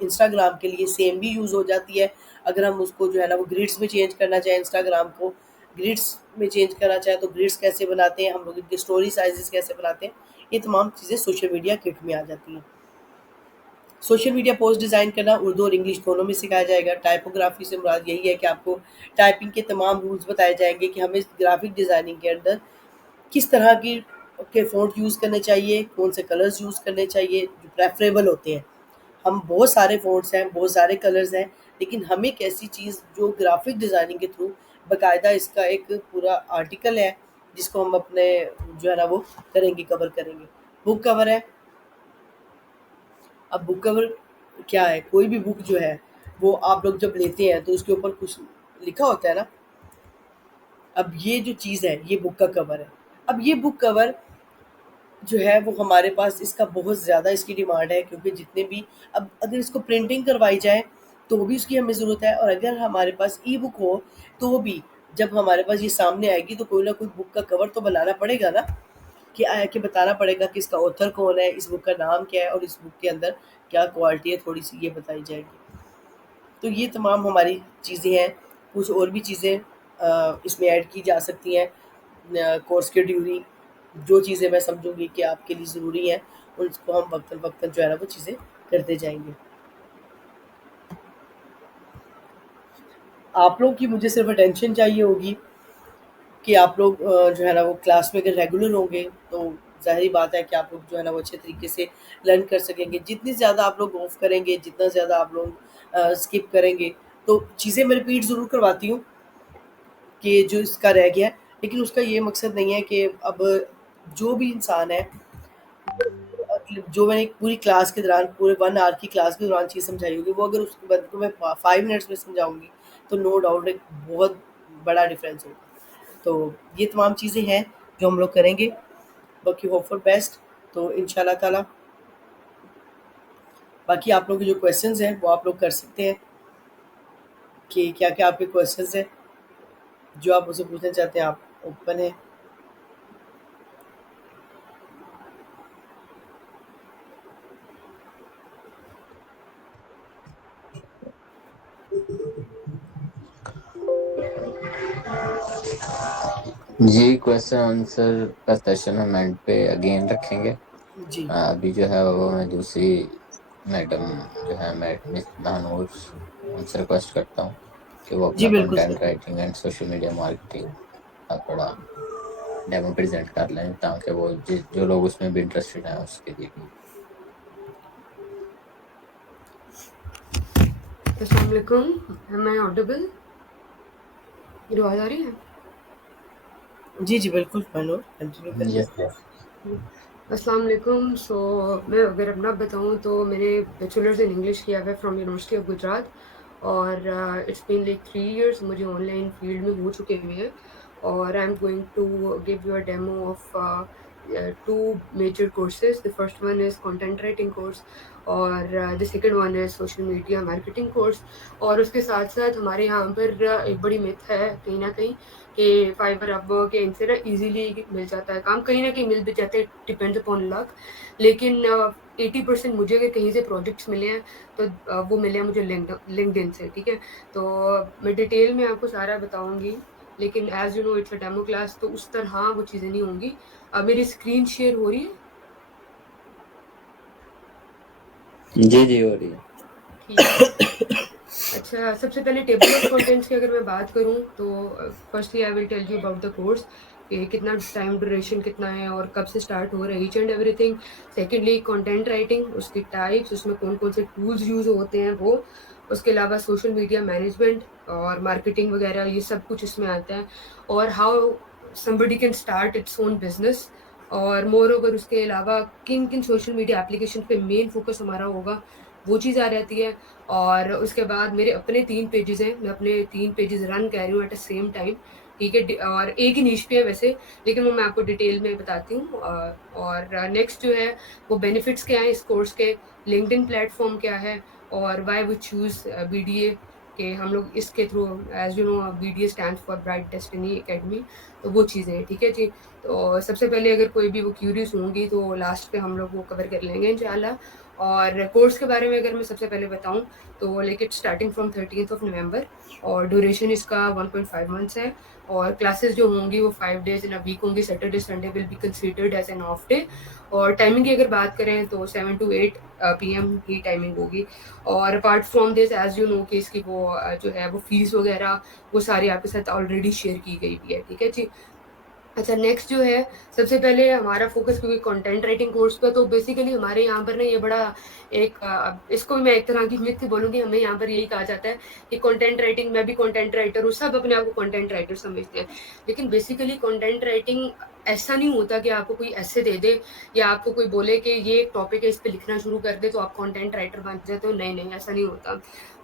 इंस्टाग्राम के लिए सेम भी यूज़ हो जाती है। अगर हम उसको जो है ना वो ग्रिड्स में चेंज करना चाहें, इंस्टाग्राम को ग्रिड्स में चेंज करना चाहें तो ग्रिड्स कैसे बनाते हैं, हम लोग इनके स्टोरी साइजेस कैसे बनाते हैं, ये तमाम चीज़ें सोशल मीडिया किट में आ जाती हैं। सोशल मीडिया पोस्ट डिज़ाइन करना उर्दू और इंग्लिश दोनों में सिखाया जाएगा। टाइपोग्राफी से मुराद यही है कि आपको टाइपिंग के तमाम रूल्स बताए जाएंगे कि हमें ग्राफिक डिज़ाइनिंग के अंदर किस तरह की के फ़ॉन्ट यूज़ करने चाहिए, कौन से कलर्स यूज़ करने चाहिए जो प्रेफ़रेबल होते हैं। हम बहुत सारे फ़ॉन्ट्स हैं, बहुत सारे कलर्स हैं, लेकिन हमें एक ऐसी चीज़ जो ग्राफ़िक डिज़ाइनिंग के थ्रू बाकायदा इसका एक पूरा आर्टिकल है, जिसको हम अपने जो है ना वो करेंगे, कवर करेंगे। बुक कवर है। अब बुक कवर क्या है? कोई भी बुक जो है, वो आप लोग जब लेते हैं तो उसके ऊपर कुछ लिखा होता है ना। अब ये जो चीज़ है, ये बुक का कवर है। अब ये बुक कवर जो है वो हमारे पास इसका बहुत ज़्यादा इसकी डिमांड है, क्योंकि जितने भी अब अगर इसको प्रिंटिंग करवाई जाए तो भी उसकी हमें ज़रूरत है, और अगर हमारे पास ई बुक हो तो भी जब हमारे पास ये सामने आएगी तो कोई ना कोई बुक का कवर तो बनाना पड़ेगा ना, कि आया कि बताना पड़ेगा कि इसका ऑथर कौन है, इस बुक का नाम क्या है और इस बुक के अंदर क्या क्वालिटी है, थोड़ी सी ये बताई जाएगी। तो ये तमाम हमारी चीज़ें हैं। कुछ और भी चीज़ें इसमें ऐड की जा सकती हैं। कोर्स के ड्यूरिंग जो चीज़ें मैं समझूंगी कि आपके लिए ज़रूरी हैं, उसको हम वक्तन वक्तन जो है ना वो चीज़ें करते जाएंगे। आप लोग की मुझे सिर्फ अटेंशन चाहिए होगी कि आप लोग जो है ना वो क्लास में अगर रेगुलर होंगे तो ज़ाहिर बात है कि आप लोग जो है ना वो अच्छे तरीके से लर्न कर सकेंगे। जितनी ज़्यादा आप लोग ऑफ करेंगे, जितना ज़्यादा आप लोग स्किप करेंगे, तो चीज़ें मैं रिपीट ज़रूर करवाती हूँ कि जो इसका रह गया है, लेकिन उसका ये मकसद नहीं है कि अब जो भी इंसान है, जो मैंने एक पूरी क्लास के दौरान पूरे 1 आवर की क्लास के दौरान चीज़ समझाई होगी, वो अगर उसको बंदे को मैं 5 मिनट्स में समझाऊँगी, तो नो डाउट एक बहुत बड़ा डिफरेंस होगा। तो ये तमाम चीज़ें हैं जो हम लोग करेंगे। बाकी होप फॉर बेस्ट। तो इंशाल्लाह ताला बाकी आप लोग के जो क्वेश्चंस हैं वो आप लोग कर सकते हैं कि क्या-क्या आपके क्वेश्चंस हैं, जो आप मुझसे पूछना चाहते हैं, आप ओपन हैं। जी, क्वेश्चन आंसर का सेशन हम एंड पे अगेन रखेंगे। जी। अभी जो है वो मैं दूसरी मैडम जो है मिस नानूर, उनसे रिक्वेस्ट करता हूँ कि वो जी, अपना बिल्कुल sir. Content writing and social media marketing का थोड़ा डेमो प्रेजेंट कर लें, ताकि वो जो लोग उसमें भी इंटरेस्टेड हैं उसके लिए भी। अस्सलाम वालेकुम, एम आई ऑडिबल? मेरी आवाज़ आ रही है? जी, जी, बिल्कुल मनोर कंटिन्यू करिए। Yes yes. अस्सलाम वालेकुम। सो मैं अगर अपना बताऊँ तो मैंने बैचलर्स इन इंग्लिश किया है फ्रॉम यूनिवर्सिटी ऑफ गुजरात, और इट्स बीन लाइक 3 इयर्स मुझे ऑनलाइन फील्ड में हो चुके हुए हैं। और I am going to give you a demo of 2 major courses. The first one is content writing course, और the second one is social media marketing course. और उसके साथ-साथ हमारे यहाँ पर एक बड़ी मिथ है कहीं न कहीं कि फाइवर, अपवर्क या इनसे ना ईज़िली मिल जाता है काम, कहीं न कहीं मिल भी जाते हैं, डिपेंड्स अपॉन लक। लेकिन 80% मुझे अगर कहीं से प्रोजेक्ट्स मिले हैं तो वो मिले हैं मुझे लिंक्डइन से, ठीक है? तो मैं डिटेल में आपको सारा बताऊँगी, लेकिन as you know it's a demo class, तो उस तरह वो चीज़ें नहीं होंगी। मेरी स्क्रीन शेयर हो रही है? जी जी, हो रही है। ठीक है। अच्छा, सबसे पहले टेबल ऑफ कंटेंट्स की अगर मैं बात करूँ तो firstly I will tell you about the course कि कितना टाइम ड्यूरेशन कितना है और कब से स्टार्ट हो रहा है, each and everything. Secondly content writing, उसकी टाइप्स, उसमें कौन-कौन से टूल्स यूज़ होते हैं वो। उसके अलावा सोशल मीडिया मैनेजमेंट और मार्केटिंग वगैरह, ये सब कुछ इसमें आता है। और how somebody can start its own business. और मोर ओवर उसके अलावा किन-किन सोशल मीडिया एप्लीकेशन पे मेन फ़ोकस हमारा होगा, वो चीज़ आ जाती है। और उसके बाद मेरे अपने 3 पेजेज़ हैं, मैं अपने 3 पेजेज़ रन कर रही हूँ एट अ सेम टाइम, ठीक है? और एक ही निश पे है वैसे, लेकिन वो मैं आपको डिटेल में बताती हूँ। और नेक्स्ट जो है वो बेनिफिट्स क्या हैं इस कोर्स के, लिंक्डइन प्लेटफ़ॉर्म क्या है, और व्हाई वी चूज़ बीडीए, कि हम लोग इसके through, as you know BDA stands for bright destiny academy, तो वो चीज़ें हैं, ठीक है जी? तो सबसे पहले अगर कोई भी वो क्यूरियस होंगी तो लास्ट पे हम लोग वो कवर कर लेंगे इंशाल्लाह। और कोर्स के बारे में अगर मैं सबसे पहले बताऊँ तो like it's starting from 13th of November, और ड्यूरेशन इसका 1.5 मंथ्स है। और क्लासेस जो होंगी वो 5 डेज़ इन अ वीक होंगी, Saturday Sunday will be considered as an of day. और टाइमिंग की अगर बात करें तो 7 टू 8 पीएम की टाइमिंग होगी। और apart from this, as you know कि इसकी वो जो है वो फीस वगैरह वो सारी आपके साथ ऑलरेडी शेयर की गई भी है, ठीक है जी? अच्छा, नेक्स्ट जो है, सबसे पहले हमारा फ़ोकस क्योंकि कंटेंट राइटिंग कोर्स पे, तो बेसिकली हमारे यहाँ पर ना ये बड़ा एक इसको भी मैं एक तरह की मिथ बोलूँगी, हमें यहाँ पर यही कहा जाता है कि कंटेंट राइटिंग, मैं भी कंटेंट राइटर हूँ, सब अपने आप को कंटेंट राइटर समझते हैं। लेकिन बेसिकली कंटेंट राइटिंग ऐसा नहीं होता कि आपको कोई एसे दे दे या आपको कोई बोले कि ये एक टॉपिक है, इस पे लिखना शुरू कर दे, तो आप कंटेंट राइटर बन जाते हो। नहीं, नहीं, ऐसा नहीं होता।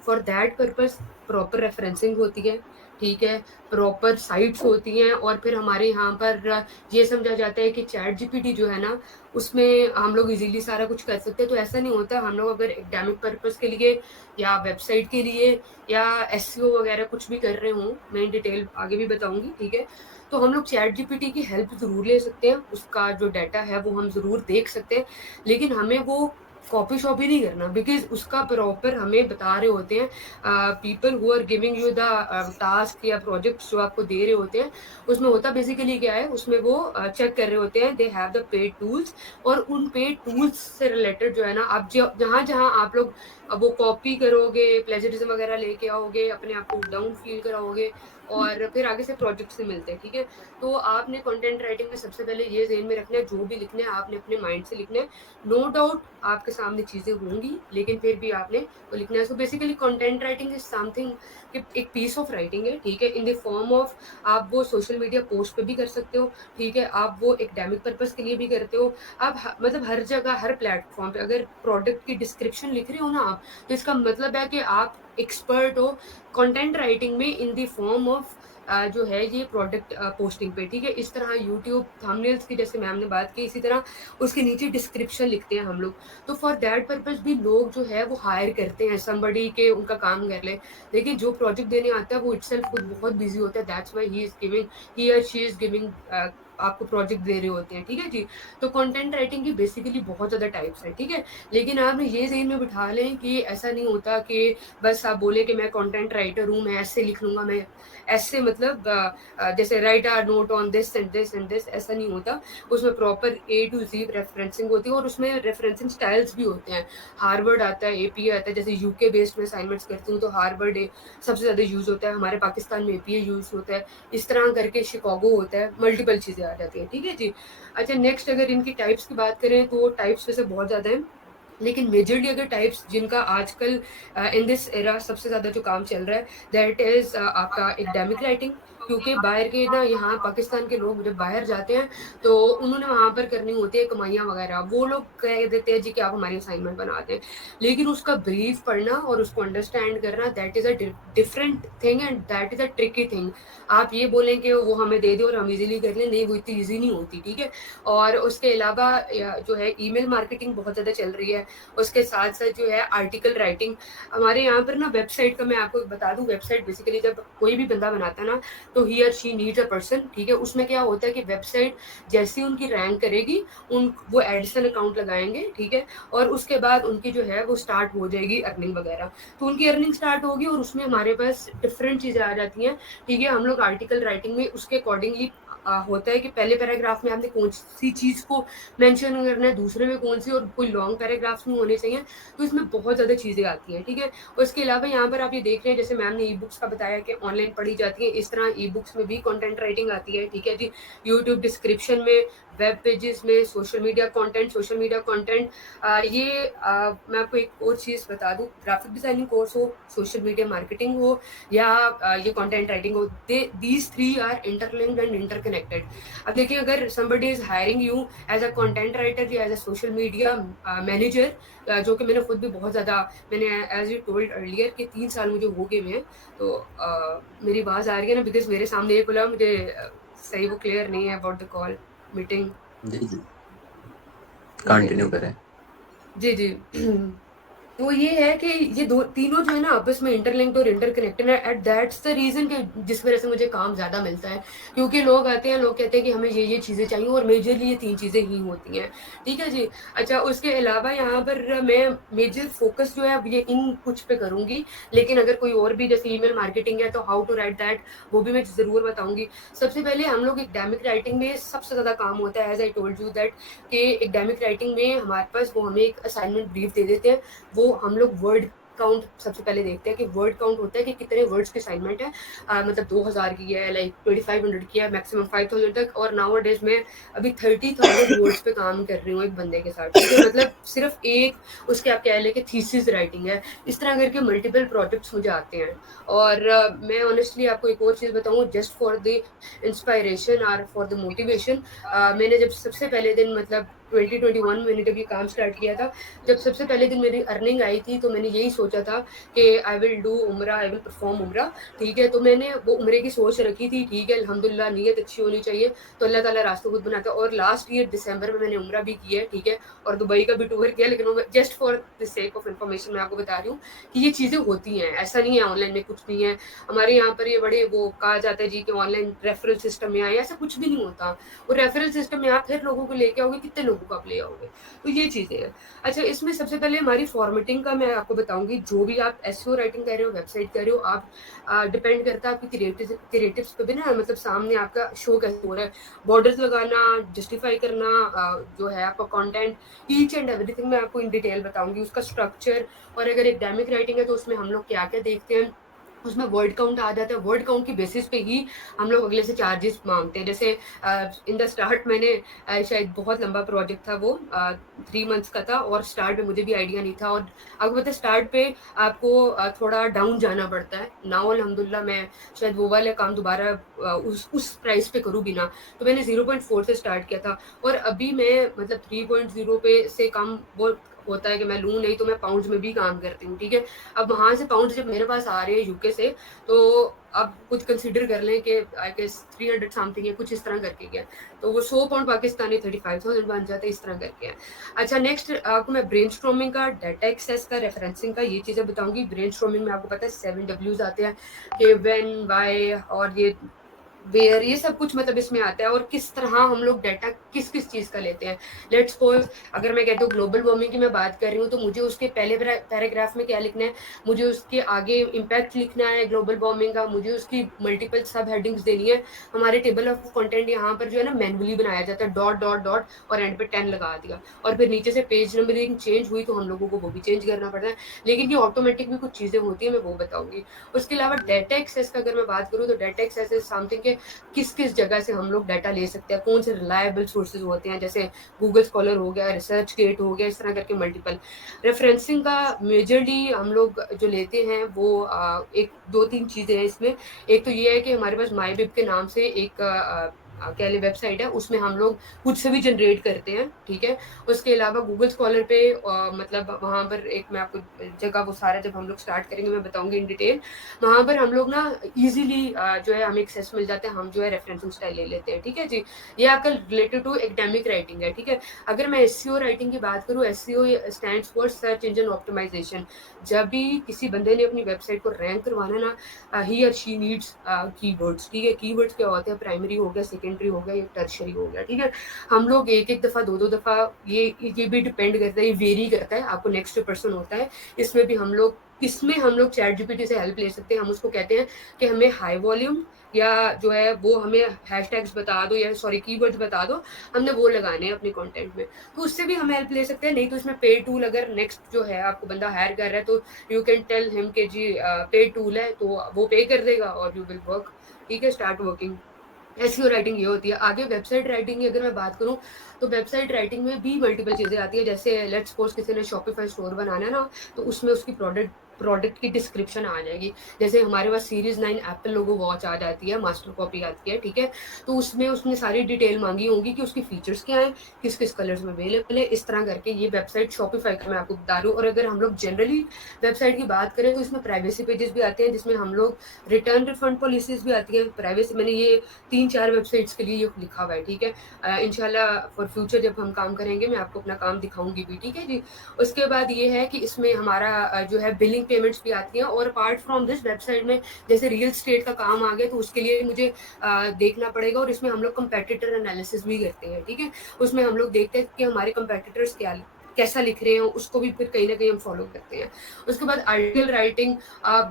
For that purpose proper referencing होती है, ठीक है? प्रॉपर साइट्स होती हैं, और फिर हमारे यहाँ पर ये समझा जाता है कि चैट जीपीटी जो है ना, उसमें हम लोग इजीली सारा कुछ कर सकते हैं। तो ऐसा नहीं होता, हम लोग अगर एकेडमिक पर्पस के लिए या वेबसाइट के लिए या एसईओ वगैरह कुछ भी कर रहे हों, मैं डिटेल आगे भी बताऊंगी, ठीक है? तो हम लोग चैट जीपीटी की हेल्प जरूर ले सकते हैं, उसका जो डाटा है वो हम जरूर देख सकते हैं, लेकिन हमें वो कॉपी शॉपी नहीं करना, बिकॉज उसका प्रॉपर हमें बता रहे होते हैं people who are giving you the task या प्रोजेक्ट्स जो आपको दे रहे होते हैं। उसमें होता बेसिकली क्या है, उसमें वो चेक कर रहे होते हैं, they have the paid tools, और उन पेड टूल्स से रिलेटेड जो है ना, आप जहाँ जहाँ आप लोग वो कॉपी करोगे, प्लेजरिज्म वगैरह लेके आओगे, अपने आप को डाउन फील कराओगे, और फिर आगे से प्रोजेक्ट से मिलते हैं। ठीक है, तो आपने कंटेंट राइटिंग में सबसे पहले ये ज़हन में रखना है, जो भी लिखना है आपने अपने माइंड से लिखना है। नो डाउट आपके सामने चीज़ें होंगी, लेकिन फिर भी आपने वो लिखना है। So basically content writing is something, एक पीस ऑफ राइटिंग है, ठीक है, इन द फॉर्म ऑफ आप वो सोशल मीडिया पोस्ट पे भी कर सकते हो, ठीक है, आप वो एकेडमिक पर्पस के लिए भी करते हो, आप मतलब हर जगह हर प्लेटफॉर्म पे अगर प्रोडक्ट की डिस्क्रिप्शन लिख रहे हो ना आप, तो इसका मतलब है कि आप एक्सपर्ट हो कंटेंट राइटिंग में इन द फॉर्म ऑफ जो है ये प्रोडक्ट पोस्टिंग पे। ठीक है, इस तरह यूट्यूब थंबनेल्स की जैसे मैम ने बात की, इसी तरह उसके नीचे डिस्क्रिप्शन लिखते हैं हम लोग। तो फॉर दैट पर्पज भी लोग जो है वो हायर करते हैं समबडी के उनका काम कर ले। देखिए जो प्रोजेक्ट देने आता है वो इटसेल्फ खुद बहुत बिजी होता है, दैट्स व्हाई ही और शी इज गिविंग आपको प्रोजेक्ट दे रहे होते हैं। ठीक है जी, तो कंटेंट राइटिंग की बेसिकली बहुत ज़्यादा टाइप्स है। ठीक है, लेकिन आपने ये ज़हन में बिठा लें कि ऐसा नहीं होता कि बस आप बोले कि मैं कंटेंट राइटर हूँ, मैं ऐसे लिख लूँगा, मैं ऐसे मतलब जैसे write our note on this and this and this, ऐसा नहीं होता। उसमें proper A to Z referencing होती है, और उसमें रेफरेंसिंग स्टाइल्स भी होते हैं। हार्वर्ड आता है, एपीए आता है, जैसे यूके बेस्ड में असाइनमेंट्स करती हूँ तो हार्वर्ड सबसे ज़्यादा यूज़ होता है, हमारे पाकिस्तान में एपीए यूज़ होता है, इस तरह करके शिकागो होता है, मल्टीपल चीज़ें आ जाती हैं। ठीक है जी, अच्छा नेक्स्ट अगर इनकी टाइप्स की बात करें तो टाइप्स वैसे बहुत ज़्यादा हैं, लेकिन मेजरली अगर टाइप्स जिनका आजकल इन दिस एरा सबसे ज़्यादा जो काम चल रहा है, दैट इज़ आपका एकेडमिक राइटिंग। क्योंकि बाहर के ना, यहाँ पाकिस्तान के लोग जब बाहर जाते हैं तो उन्होंने वहाँ पर करनी होती है कमाइयाँ वगैरह, वो लोग कह देते हैं जी कि आप हमारी असाइनमेंट बना दें, लेकिन उसका ब्रीफ पढ़ना और उसको अंडरस्टैंड करना, that is a different thing and that is a tricky thing. आप ये बोलें कि वो हमें दे दे और हम इजीली कर लें, नहीं, वो इतनी ईजी नहीं होती। ठीक है, और उसके अलावा जो है ईमेल मार्केटिंग बहुत ज़्यादा चल रही है, उसके साथ साथ जो है आर्टिकल राइटिंग। हमारे यहाँ पर ना वेबसाइट का मैं आपको बता दूं, वेबसाइट बेसिकली जब कोई भी बंदा बनाता है ना, तो ही और शी नीड्स अ पर्सन। ठीक है, उसमें क्या होता है कि वेबसाइट जैसी उनकी रैंक करेगी, उन वो एडिशनल अकाउंट लगाएंगे, ठीक है, और उसके बाद उनकी जो है वो स्टार्ट हो जाएगी अर्निंग वगैरह। तो उनकी अर्निंग स्टार्ट होगी और उसमें हमारे पास डिफरेंट चीज़ें आ जाती हैं। ठीक है, हम लोग आर्टिकल राइटिंग में उसके अकॉर्डिंगली होता है कि पहले पैराग्राफ में आपने कौन सी चीज़ को मेंशन करना है, दूसरे में कौन सी, और कोई लॉन्ग पैराग्राफ्स नहीं होने चाहिए। तो इसमें बहुत ज़्यादा चीज़ें आती हैं। ठीक है, उसके अलावा यहाँ पर आप ये देख रहे हैं, जैसे मैम ने ई बुक्स का बताया कि ऑनलाइन पढ़ी जाती है, इस तरह ई बुक्स में भी कंटेंट राइटिंग आती है। ठीक है जी, यूट्यूब डिस्क्रिप्शन में, वेब पेजेस में, सोशल मीडिया कंटेंट मैं आपको एक और चीज़ बता दूँ, ग्राफिक डिजाइनिंग कोर्स हो, सोशल मीडिया मार्केटिंग हो, या ये कंटेंट राइटिंग हो, these three are interlinked and interconnected. अब देखिए, अगर somebody is hiring you as a content writer या as a social media manager, जो कि मैंने खुद भी बहुत ज़्यादा, मैंने एज यू टोल्ड अर्लियर कि 3 साल मुझे हो गए हुए हैं। तो मेरी आवाज़ आ रही है ना, बिकॉज मेरे सामने एक बोला मुझे सही वो क्लियर नहीं है अबाउट द कॉल मीटिंग। जी जी, ठीक है कंटिन्यू जी, करें। जी जी। तो ये है कि ये दो तीनों जो है ना आपस में इंटरलिंक्ड और इंटरकनेक्टेड है, एट दैट्स द रीजन कि जिस वजह से मुझे काम ज्यादा मिलता है। क्योंकि लोग आते हैं, लोग कहते हैं कि हमें ये चीजें चाहिए, और मेजरली ये 3 चीजें ही होती हैं। ठीक है जी, अच्छा उसके अलावा यहाँ पर मैं मेजर फोकस जो है अब ये इन कुछ पे करूंगी, लेकिन अगर कोई और भी जैसे ईमेल मार्केटिंग है तो हाउ टू राइट दैट, वो भी मैं जरूर बताऊंगी। सबसे पहले हम लोग एकेडमिक राइटिंग में सबसे ज्यादा काम होता है, as I told you that, कि एकेडमिक राइटिंग में हमारे पास वो हमें एक असाइनमेंट ब्रीफ दे देते हैं। वो हम लोग वर्ड काउंट सबसे पहले देखते हैं कि वर्ड काउंट होता है कि कितने वर्ड्स की असाइनमेंट है। मतलब 2000 की है, लाइक 2500 की है, मैक्सिमम 5000 तक, और नाउ डेज में अभी 30,000 वर्ड्स पे काम कर रही हूँ एक बंदे के साथ। ठीक है, मतलब सिर्फ एक उसके आप कह लें कि थीसिस राइटिंग है। इस तरह करके मल्टीपल प्रोजेक्ट्स मुझे आते हैं। और मैं ऑनेस्टली आपको एक और चीज़ बताऊँ, जस्ट फॉर द इंस्पायरेशन और फॉर द मोटिवेशन, मैंने जब सबसे पहले दिन मतलब 2021 में मैंने जब ये काम स्टार्ट किया था, जब सबसे पहले दिन मेरी अर्निंग आई थी, तो मैंने यही सोचा था कि आई विल डू उम्रा, आई विल परफॉर्म उम्रा। ठीक है, तो मैंने वो उम्रे की सोच रखी थी। ठीक है, अल्हम्दुलिल्लाह नीयत अच्छी होनी चाहिए, तो अल्लाह ताला रास्ता खुद बनाता है। और लास्ट ईयर दिसंबर में मैंने उम्रा भी किया है। ठीक है, और दुबई का भी टूर किया, लेकिन वो just for the sake of information मैं आपको बता रही हूँ कि ये चीज़ें होती हैं, ऐसा नहीं है ऑनलाइन में कुछ नहीं है। हमारे यहाँ पर ये बड़े वो कहा जाता है जी कि ऑनलाइन रेफरल सिस्टम में आए, ऐसा कुछ भी नहीं होता। वो रेफरल सिस्टम में आप फिर लोगों को लेके आओगे, कितने लोगों लोगों को आप ले आओगे। तो ये चीज़ें हैं। अच्छा, इसमें सबसे पहले हमारी फॉर्मेटिंग का मैं आपको बताऊँगी। जो भी आप एसईओ राइटिंग कर रहे हो, वेबसाइट कर रहे हो, आप डिपेंड करता है आपकी क्रिएटिव्स पे भी ना, मतलब सामने आपका शो कैसे हो रहा है। बॉर्डर्स लगाना, जस्टिफाई करना, जो है आपका कंटेंट, ईच एंड एवरीथिंग मैं आपको इन डिटेल बताऊँगी, उसका स्ट्रक्चर। और अगर एकेडमिक राइटिंग है तो उसमें हम लोग क्या-क्या देखते हैं, उसमें वर्ड काउंट आ जाता है। वर्ड काउंट की बेसिस पे ही हम लोग अगले से चार्जेस माँगते हैं। जैसे इन द स्टार्ट मैंने शायद बहुत लंबा प्रोजेक्ट था वो, 3 मंथ्स का था, और स्टार्ट में मुझे भी आइडिया नहीं था, और आपको पता है स्टार्ट पे आपको थोड़ा डाउन जाना पड़ता है। नाउ अल्हम्दुलिल्लाह मैं शायद वो वाला काम दोबारा उस प्राइस पे करूँ भी ना, तो मैंने 0.4 से स्टार्ट किया था, और अभी मैं मतलब 3.0 पे से कम वो होता है कि मैं लूँ नहीं, तो मैं पाउंड्स में भी काम करती हूँ, ठीक है। अब वहाँ से पाउंड्स जब मेरे पास आ रहे हैं यूके से, तो अब कुछ कंसिडर कर लें कि आई गेस 300 समथिंग है, कुछ इस तरह करके गया। तो वो 100 पाउंड पाकिस्तानी 35,000 बन जाता है, इस तरह करके है। अच्छा, नेक्स्ट आपको मैं ब्रेनस्टॉर्मिंग का, डाटा एक्सेस का, रेफरेंसिंग का, ये चीज़ें बताऊंगी। ब्रेनस्टॉर्मिंग में आपको पता है 7 W's आते हैं कि व्हेन, व्हाई और ये वेयर, ये सब कुछ मतलब इसमें आता है, और किस तरह हम लोग डाटा किस किस चीज़ का लेते हैं। लेट्स सपोज अगर मैं कहता हूँ ग्लोबल वार्मिंग की मैं बात कर रही हूँ, तो मुझे उसके पहले पैराग्राफ में क्या लिखना है, मुझे उसके आगे इम्पैक्ट लिखना है ग्लोबल वार्मिंग का, मुझे उसकी मल्टीपल सब हेडिंग्स देनी है। हमारे टेबल ऑफ कंटेंट यहाँ पर जो है ना मैनुअली बनाया जाता है, डॉट डॉट डॉट, और एंड पे 10 लगा दिया, और फिर नीचे से पेज नंबरिंग चेंज हुई तो हम लोगों को वो भी चेंज करना पड़ता है। लेकिन ये ऑटोमेटिक भी कुछ चीज़ें होती है, मैं वो बताऊंगी। उसके अलावा डाटा एक्सेस का अगर मैं बात करूँ, तो डाटा एक्सेस इज समथिंग के किस किस जगह से हम लोग डाटा ले सकते हैं, कौन से रिलायबल सोर्सेज होते हैं, जैसे गूगल स्कॉलर हो गया, रिसर्च गेट हो गया, इस तरह करके मल्टीपल। रेफरेंसिंग का मेजरली हम लोग जो लेते हैं वो एक दो तीन चीज़ें हैं इसमें। एक तो ये है कि हमारे पास माईबिब के नाम से एक कह लें वेबसाइट है, उसमें हम लोग खुद से भी जनरेट करते हैं, ठीक है। उसके अलावा गूगल स्कॉलर पे मतलब वहाँ पर एक मैं आपको जगह, वो सारा जब हम लोग स्टार्ट करेंगे मैं बताऊंगी इन डिटेल। वहाँ पर हम लोग ना इजीली जो है हमें एक्सेस मिल जाता है, हम जो है रेफरेंसिंग स्टाइल ले लेते हैं, ठीक है जी। ये आपका रिलेटेड टू एकेडमिक राइटिंग है, ठीक है। अगर मैं एसईओ राइटिंग की बात करूँ, SEO stands for search engine optimisation. जब भी किसी बंदे ने अपनी वेबसाइट को रैंक करवाना ना, ही और शी नीड्स कीवर्ड्स, ठीक है। कीवर्ड्स क्या होते हैं, प्राइमरी हो गया, सेकेंडरी हो गया, या टर्शरी हो गया, ठीक है। हम लोग एक एक दफ़ा, दो दफ़ा, ये भी डिपेंड करता है, ये वेरी करता है, आपको नेक्स्ट पर्सन होता है। इसमें हम लोग चैट जीपीटी से हेल्प ले सकते हैं। हम उसको कहते हैं कि हमें हाई वॉल्यूम या जो है वो हमें हैशटैग्स बता दो, या सॉरी कीवर्ड्स बता दो, हमने वो लगाने हैं अपने कंटेंट में, तो उससे भी हम हेल्प ले सकते हैं। नहीं तो इसमें पे टूल, अगर नेक्स्ट जो है आपको बंदा हायर कर रहा है, तो यू कैन टेल हिम के जी पे टूल है, तो वो पे कर देगा और यू विल वर्क, ठीक है, स्टार्ट वर्किंग। एसईओ राइटिंग ये होती है। आगे वेबसाइट राइटिंग की अगर मैं बात करूँ, तो वेबसाइट राइटिंग में भी मल्टीपल चीज़ें आती है। जैसे लेट्स सपोज किसी ने शॉपिफाई स्टोर बनाना है ना, तो उसमें उसकी प्रोडक्ट की डिस्क्रिप्शन आ जाएगी। जैसे हमारे पास सीरीज 9 एप्पल लोगो वॉच आ जाती है, मास्टर कॉपी आती है, ठीक है। तो उसमें उसने सारी डिटेल मांगी होंगी कि उसकी फीचर्स क्या हैं, किस किस कलर्स में अवेलेबल है, इस तरह करके। ये वेबसाइट शॉपिफाई का मैं आपको बता रही हूँ। और अगर हम लोग जनरली वेबसाइट की बात करें, तो इसमें प्राइवेसी पेजेस भी आते हैं, जिसमें हम लोग रिटर्न रिफंड पॉलिसीज भी आती है। प्राइवेसी मैंने ये 3-4 वेबसाइट्स के लिए ये लिखा हुआ है, ठीक है। इंशाल्लाह फॉर फ्यूचर जब हम काम करेंगे, मैं आपको अपना काम दिखाऊंगी भी, ठीक है जी। उसके बाद ये है कि इसमें हमारा जो है बिलिंग पेमेंट्स भी आती हैं। और अपार्ट फ्रॉम दिस वेबसाइट में जैसे रियल स्टेट का काम आ गया, तो उसके लिए मुझे देखना पड़ेगा। और इसमें हम लोग कंपेटिटर एनालिसिस भी करते हैं, ठीक है। उसमें हम लोग देखते हैं कि हमारे कंपेटिटर्स कैसा लिख रहे हैं, उसको भी फिर कहीं ना कहीं हम फॉलो करते हैं। उसके बाद आर्टिकल राइटिंग,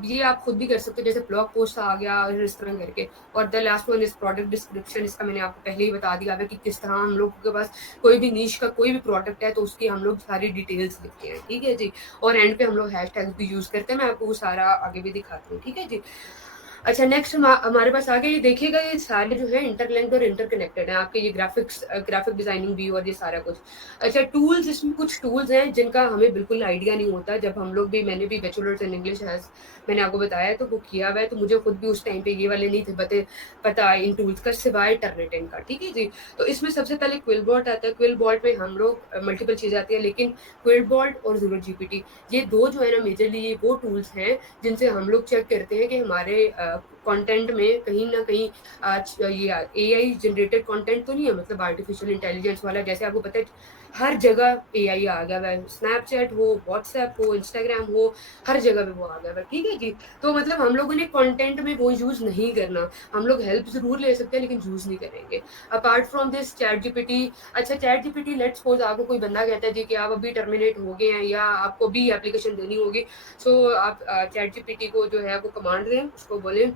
ये आप खुद भी कर सकते हो, जैसे ब्लॉग पोस्ट आ गया और इस तरह करके। और the last one is product description. इसका मैंने आपको पहले ही बता दिया है कि किस तरह हम लोग के पास कोई भी नीश का कोई भी प्रोडक्ट है, तो उसकी हम लोग सारी डिटेल्स लिखते हैं, ठीक है जी। और एंड पे हम लोग हैशटैग्स भी यूज करते हैं, मैं आपको वो सारा आगे भी दिखाती हूँ, ठीक है जी। अच्छा, नेक्स्ट हमारे पास आगे ये देखिएगा, ये सारे जो है इंटरलिंक्ड और इंटरकनेक्टेड हैं, आपके ये ग्राफिक डिजाइनिंग भी और ये सारा कुछ। अच्छा, टूल्स, इसमें कुछ टूल्स हैं जिनका हमें बिल्कुल आइडिया नहीं होता। जब हम लोग भी, मैंने भी बैचलर्स इन इंग्लिश हैज मैंने आपको बताया, तो वो किया हुआ है, तो मुझे खुद भी उस टाइम पे ये वाले नहीं थे पता इन टूल्स का, सिवाय टर्निटिन का, ठीक है जी। तो इसमें सबसे पहले क्विलबॉट आता है। क्विलबॉट में हम लोग मल्टीपल चीज़ें आती है, लेकिन क्विलबॉट और ज़ीरो जीपीटी, ये दो जो है ना मेजरली, ये वो टूल्स हैं जिनसे हम लोग चेक करते हैं कि हमारे कंटेंट में कहीं ना कहीं आज ये एआई जनरेटेड कंटेंट तो नहीं है, मतलब आर्टिफिशियल इंटेलिजेंस वाला, जैसे आपको पता है हर जगह एआई आ गया है, स्नैपचैट हो, व्हाट्सएप हो, इंस्टाग्राम हो, हर जगह पे वो आ गया है, ठीक है जी। तो मतलब हम लोगों ने कंटेंट में वो यूज नहीं करना, हम लोग हेल्प जरूर ले सकते हैं लेकिन यूज नहीं करेंगे। Apart from this chat GPT, अच्छा चैट जीपीटी लेट्स सपोज आपको कोई बंदा कहता है जी कि आप अभी टर्मिनेट हो गए हैं या आपको भी एप्लीकेशन देनी होगी, सो आप चैट जीपीटी को जो है वो कमांड दें, उसको बोलें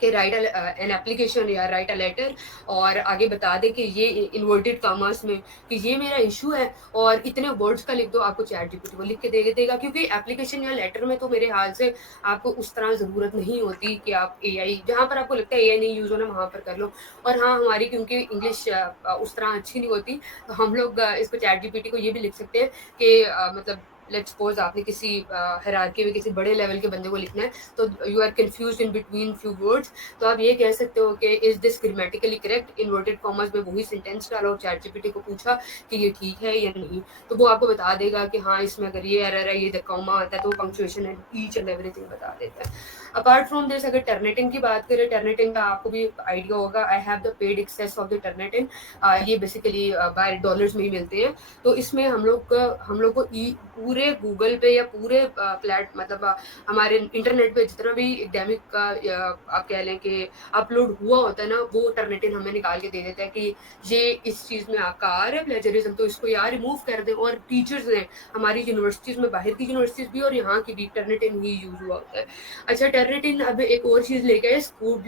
कि राइट एन एप्लीकेशन या राइट अ लेटर, और आगे बता दें कि ये इन्वर्टेड कॉमर्स में कि ये मेरा इशू है और इतने वर्ड्स का लिख दो, आपको चैट जीपीटी को लिख के दे देगा, क्योंकि एप्लीकेशन या लेटर में तो मेरे हाल से आपको उस तरह ज़रूरत नहीं होती कि आप एआई, जहाँ पर आपको लगता है एआई नहीं यूज़ होना वहाँ पर कर लो। और हाँ, हमारी क्योंकि इंग्लिश उस तरह अच्छी नहीं होती, तो हम लोग इसको चैट जीपीटी को ये भी लिख सकते हैं कि मतलब लेट्स सपोज आपने किसी हायरार्की में किसी बड़े लेवल के बंदे को लिखना है, तो you are confused in between few words, तो आप ये कह सकते हो कि is this grammatically correct, inverted commas में वही सेंटेंस डालो और चैट जीपीटी को पूछा कि ये ठीक है या नहीं, तो वो आपको बता देगा कि हाँ इसमें अगर ये एरर है, ये कॉमा आता है, तो पंक्चुएशन है, ईच एंड एवरीथिंग बता देता है। अपार्ट फ्रॉम दिस अगर टर्निटिन की बात करें, टर्निटिन का आपको भी आइडिया होगा, I have the paid access of the Turnitin, ये बेसिकली बाय डॉलर्स में ही मिलते हैं। तो इसमें हम लोग को पूरे गूगल पे या पूरे मतलब हमारे इंटरनेट पे जितना भी एकेडमिक का आप कह लें कि अपलोड हुआ होता है ना, वो टर्निटिन हमें निकाल के दे देता है कि ये इस चीज़ में आपका आ रहा है प्लेजरिज्म, तो इसको यार रिमूव कर दें। और टीचर्स ने हमारी यूनिवर्सिटीज़ में, बाहर की यूनिवर्सिटीज़ भी और यहाँ की भी, टर्निटिन ही यूज़ हुआ होता है। अच्छा, टर्निटिन अब एक और चीज़ लेके आए स्कूड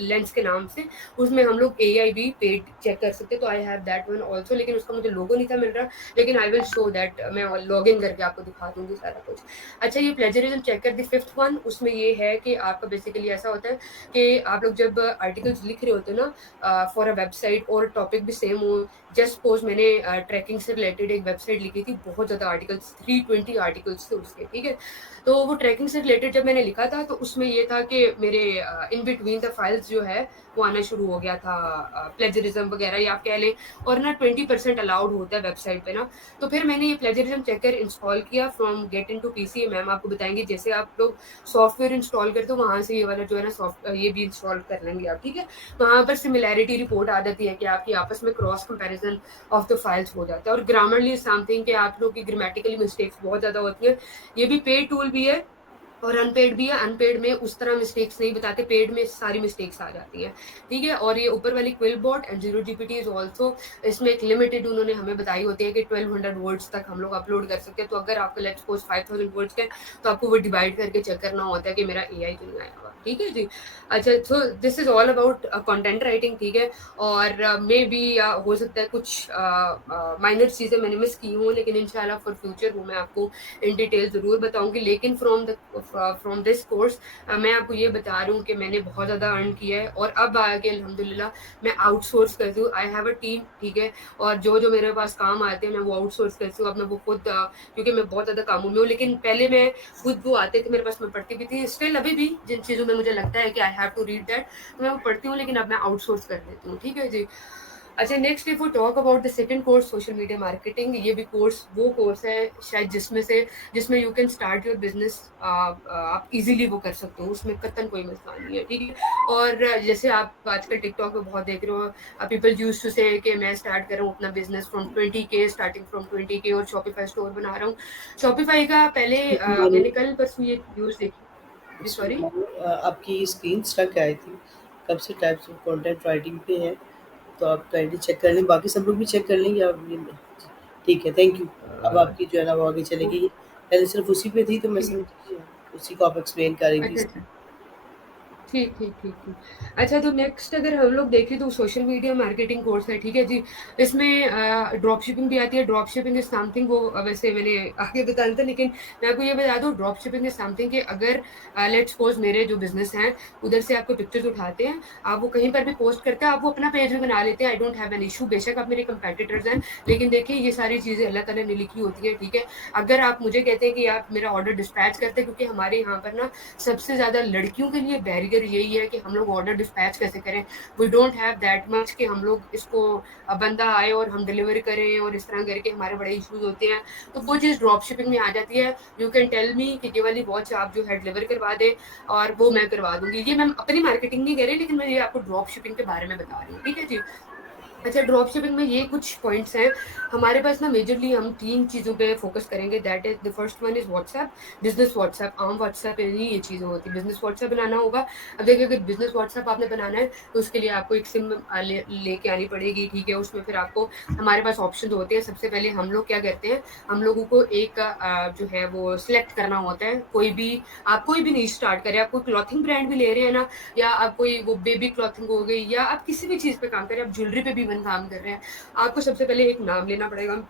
लेंस के नाम से, उसमें हम लोग एआई भी पेड चेक कर सकते, तो I have that one also, लेकिन उसका मुझे लोगो नहीं था मिल रहा, लेकिन आई विल शो दैट, मैं लॉग इन करके आपको दिखा दूंगी सारा कुछ। अच्छा, ये plagiarism checker the fifth one, उसमें ये है कि आपका बेसिकली ऐसा होता है कि आप लोग जब आर्टिकल्स लिख रहे होते हो ना फॉर अ वेबसाइट और टॉपिक भी सेम हो, जस्ट सपोज मैंने ट्रैकिंग से रिलेटेड एक वेबसाइट लिखी थी, बहुत ज़्यादा आर्टिकल्स, 320 आर्टिकल्स थे उसके, ठीक है। तो वो ट्रैकिंग से रिलेटेड जब मैंने लिखा था, तो उसमें ये था कि मेरे इन बिटवीन द फाइल्स जो है वो आना शुरू हो गया था, प्लेजरिज्म वगैरह या आप कह लें, और ना 20% अलाउड होता है वेबसाइट पे ना। तो फिर मैंने ये प्लेजरिज्म चेकर इंस्टॉल किया from get into PC, ma'am आपको बताएंगे जैसे आप लोग सॉफ्टवेयर इंस्टॉल करते हो वहाँ से ये वाला जो है ना ये भी इंस्टॉल कर लेंगे आप, ठीक है। वहाँ पर सिमिलैरिटी रिपोर्ट आ जाती है कि आपकी आपस में cross comparison of the files हो जाता है। और ग्रामरली समथिंग कि आप लोग की ग्रामेटिकली मिस्टेक्स बहुत ज़्यादा होती है, ये भी पेड टूल भी है और अनपेड भी है। अनपेड में उस तरह मिस्टेक्स नहीं बताते, पेड में सारी मिस्टेक्स आ जाती हैं, ठीक है। और ये ऊपर वाली QuillBot and ZeroGPT is also, इसमें एक लिमिटेड उन्होंने हमें बताई होती है कि 1200 वर्ड्स तक हम लोग अपलोड कर सकते हैं। तो अगर आपका लेट्स सपोज 5000 वर्ड्स के, तो आपको वो डिवाइड करके चेक करना होता है कि मेरा एआई तो नहीं आया हुआ, ठीक है जी। अच्छा, so this is all about content writing, ठीक है। और मे बी हो सकता है कुछ माइनर चीज़ें मैंने मिस की हूँ, लेकिन इंशाल्लाह फॉर फ्यूचर वो मैं आपको इन डिटेल ज़रूर बताऊंगी। लेकिन फ्रॉम दिस कोर्स मैं आपको ये बता रही हूँ कि मैंने बहुत ज़्यादा अर्न किया है और अब आगे अल्हम्दुलिल्लाह मैं आउटसोर्स करती हूँ। आई हैव अ टीम, ठीक है। और जो जो मेरे पास काम आते हैं मैं वो आउटसोर्स करती हूँ। अब मैं वो खुद क्योंकि मैं बहुत ज़्यादा कामों में हूँ, लेकिन पहले मैं खुद वो आते थे मेरे पास, मैं पढ़ती भी थी। स्टिल अभी भी जिन चीज़ों में मुझे लगता है कि I have to read that, तो मैं वो पढ़ती हूँ, लेकिन अब मैं आउटसोर्स कर देती हूँ, ठीक है जी। अच्छा, next if we talk about the second course, social media marketing, ये भी कोर्स है शायद जिसमें you can start your business, आप इजीली वो कर सकते हो, उसमें कतन कोई मसला नहीं है, ठीक है। और जैसे आप आजकल टिकटॉक पे बहुत देख रहे हो, पीपल यूज्ड टू से कि मैं स्टार्ट कर रहा हूँ अपना business from 20K, starting from 20K, और शॉपिफाई स्टोर बना रहा हूँ। शॉपिफाई का पहले मैंने कल परसों ये न्यूज़ देखी जी, सॉरी। आपकी स्क्रीन स्टक आई थी, कब से टाइप्स ऑफ कंटेंट राइटिंग पे है, तो आप काइंडली चेक कर लें, बाकी सब लोग भी चेक कर लेंगे आप ये, ठीक है, थैंक यू। अब आपकी जो है ना वो आगे चलेगी, पहले सिर्फ उसी पे थी तो मैं ठीक है, समझ उसी को आप एक्सप्लेन करेंगी। अच्छा अच्छा, ठीक ठीक ठीक ठीक। अच्छा, तो नेक्स्ट अगर हम लोग देखें तो सोशल मीडिया मार्केटिंग कोर्स है, ठीक है जी। इसमें ड्रॉप शिपिंग भी आती है। ड्रॉप शिपिंग इज समथिंग, वो वैसे मैंने आगे बताया था, लेकिन मैं आपको ये बता दूं, ड्रॉप शिपिंग इज समथिंग कि अगर लेट्स सपोज मेरे जो बिजनेस हैं उधर से आपको पिक्चर्स उठाते हैं, आप वो कहीं पर भी पोस्ट करते हैं, आप वो अपना पेज भी बना लेते हैं, I don't have an issue. बेशक आप मेरे कंपेटिटर्स हैं, लेकिन देखिए ये सारी चीज़ें अल्लाह ताला ने लिखी होती है, ठीक है। अगर आप मुझे कहते हैं कि आप मेरा ऑर्डर डिस्पैच करते हैं, क्योंकि हमारे यहाँ पर ना सबसे ज़्यादा लड़कियों के लिए बैरियर फिगर यही है कि हम लोग ऑर्डर डिस्पैच कैसे करें। We don't have that much कि हम लोग इसको बंदा आए और हम डिलीवर करें और इस तरह करके हमारे बड़े इश्यूज होते हैं। तो वो चीज़ ड्रॉप शिपिंग में आ जाती है। यू कैन टेल मी कि ये वाली वॉच आप जो है डिलीवर करवा दें और वो मैं करवा दूंगी। ये मैं अपनी मार्केटिंग नहीं कर रही, लेकिन मैं ये आपको ड्रॉप शिपिंग के बारे में बता रही हूँ, ठीक है जी। अच्छा, ड्रॉप शिपिंग में ये कुछ पॉइंट्स हैं हमारे पास ना। मेजरली हम 3 चीज़ों पे फोकस करेंगे। That is the first one is WhatsApp, business WhatsApp. आम व्हाट्सएप पे नहीं ये चीज़ें होती, बिजनेस व्हाट्सएप बनाना होगा। अब देखिए, अगर बिजनेस व्हाट्सएप आपने बनाना है तो उसके लिए आपको एक सिम लेके आनी पड़ेगी, ठीक है। उसमें फिर आपको हमारे पास ऑप्शन होते हैं। सबसे पहले हम लोग क्या करते हैं, हम लोगों को एक जो है वो सिलेक्ट करना होता है। कोई भी नहीं स्टार्ट करें, आप कोई क्लॉथिंग ब्रांड भी ले रहे हैं ना, या आप कोई वो बेबी क्लॉथिंग हो गई, या आप किसी भी चीज़ पे काम कर रहे हैं, आप ज्वेलरी पे भी काम कर रहे हैं, आपको सबसे पहले एक नाम लेना पड़ेगा।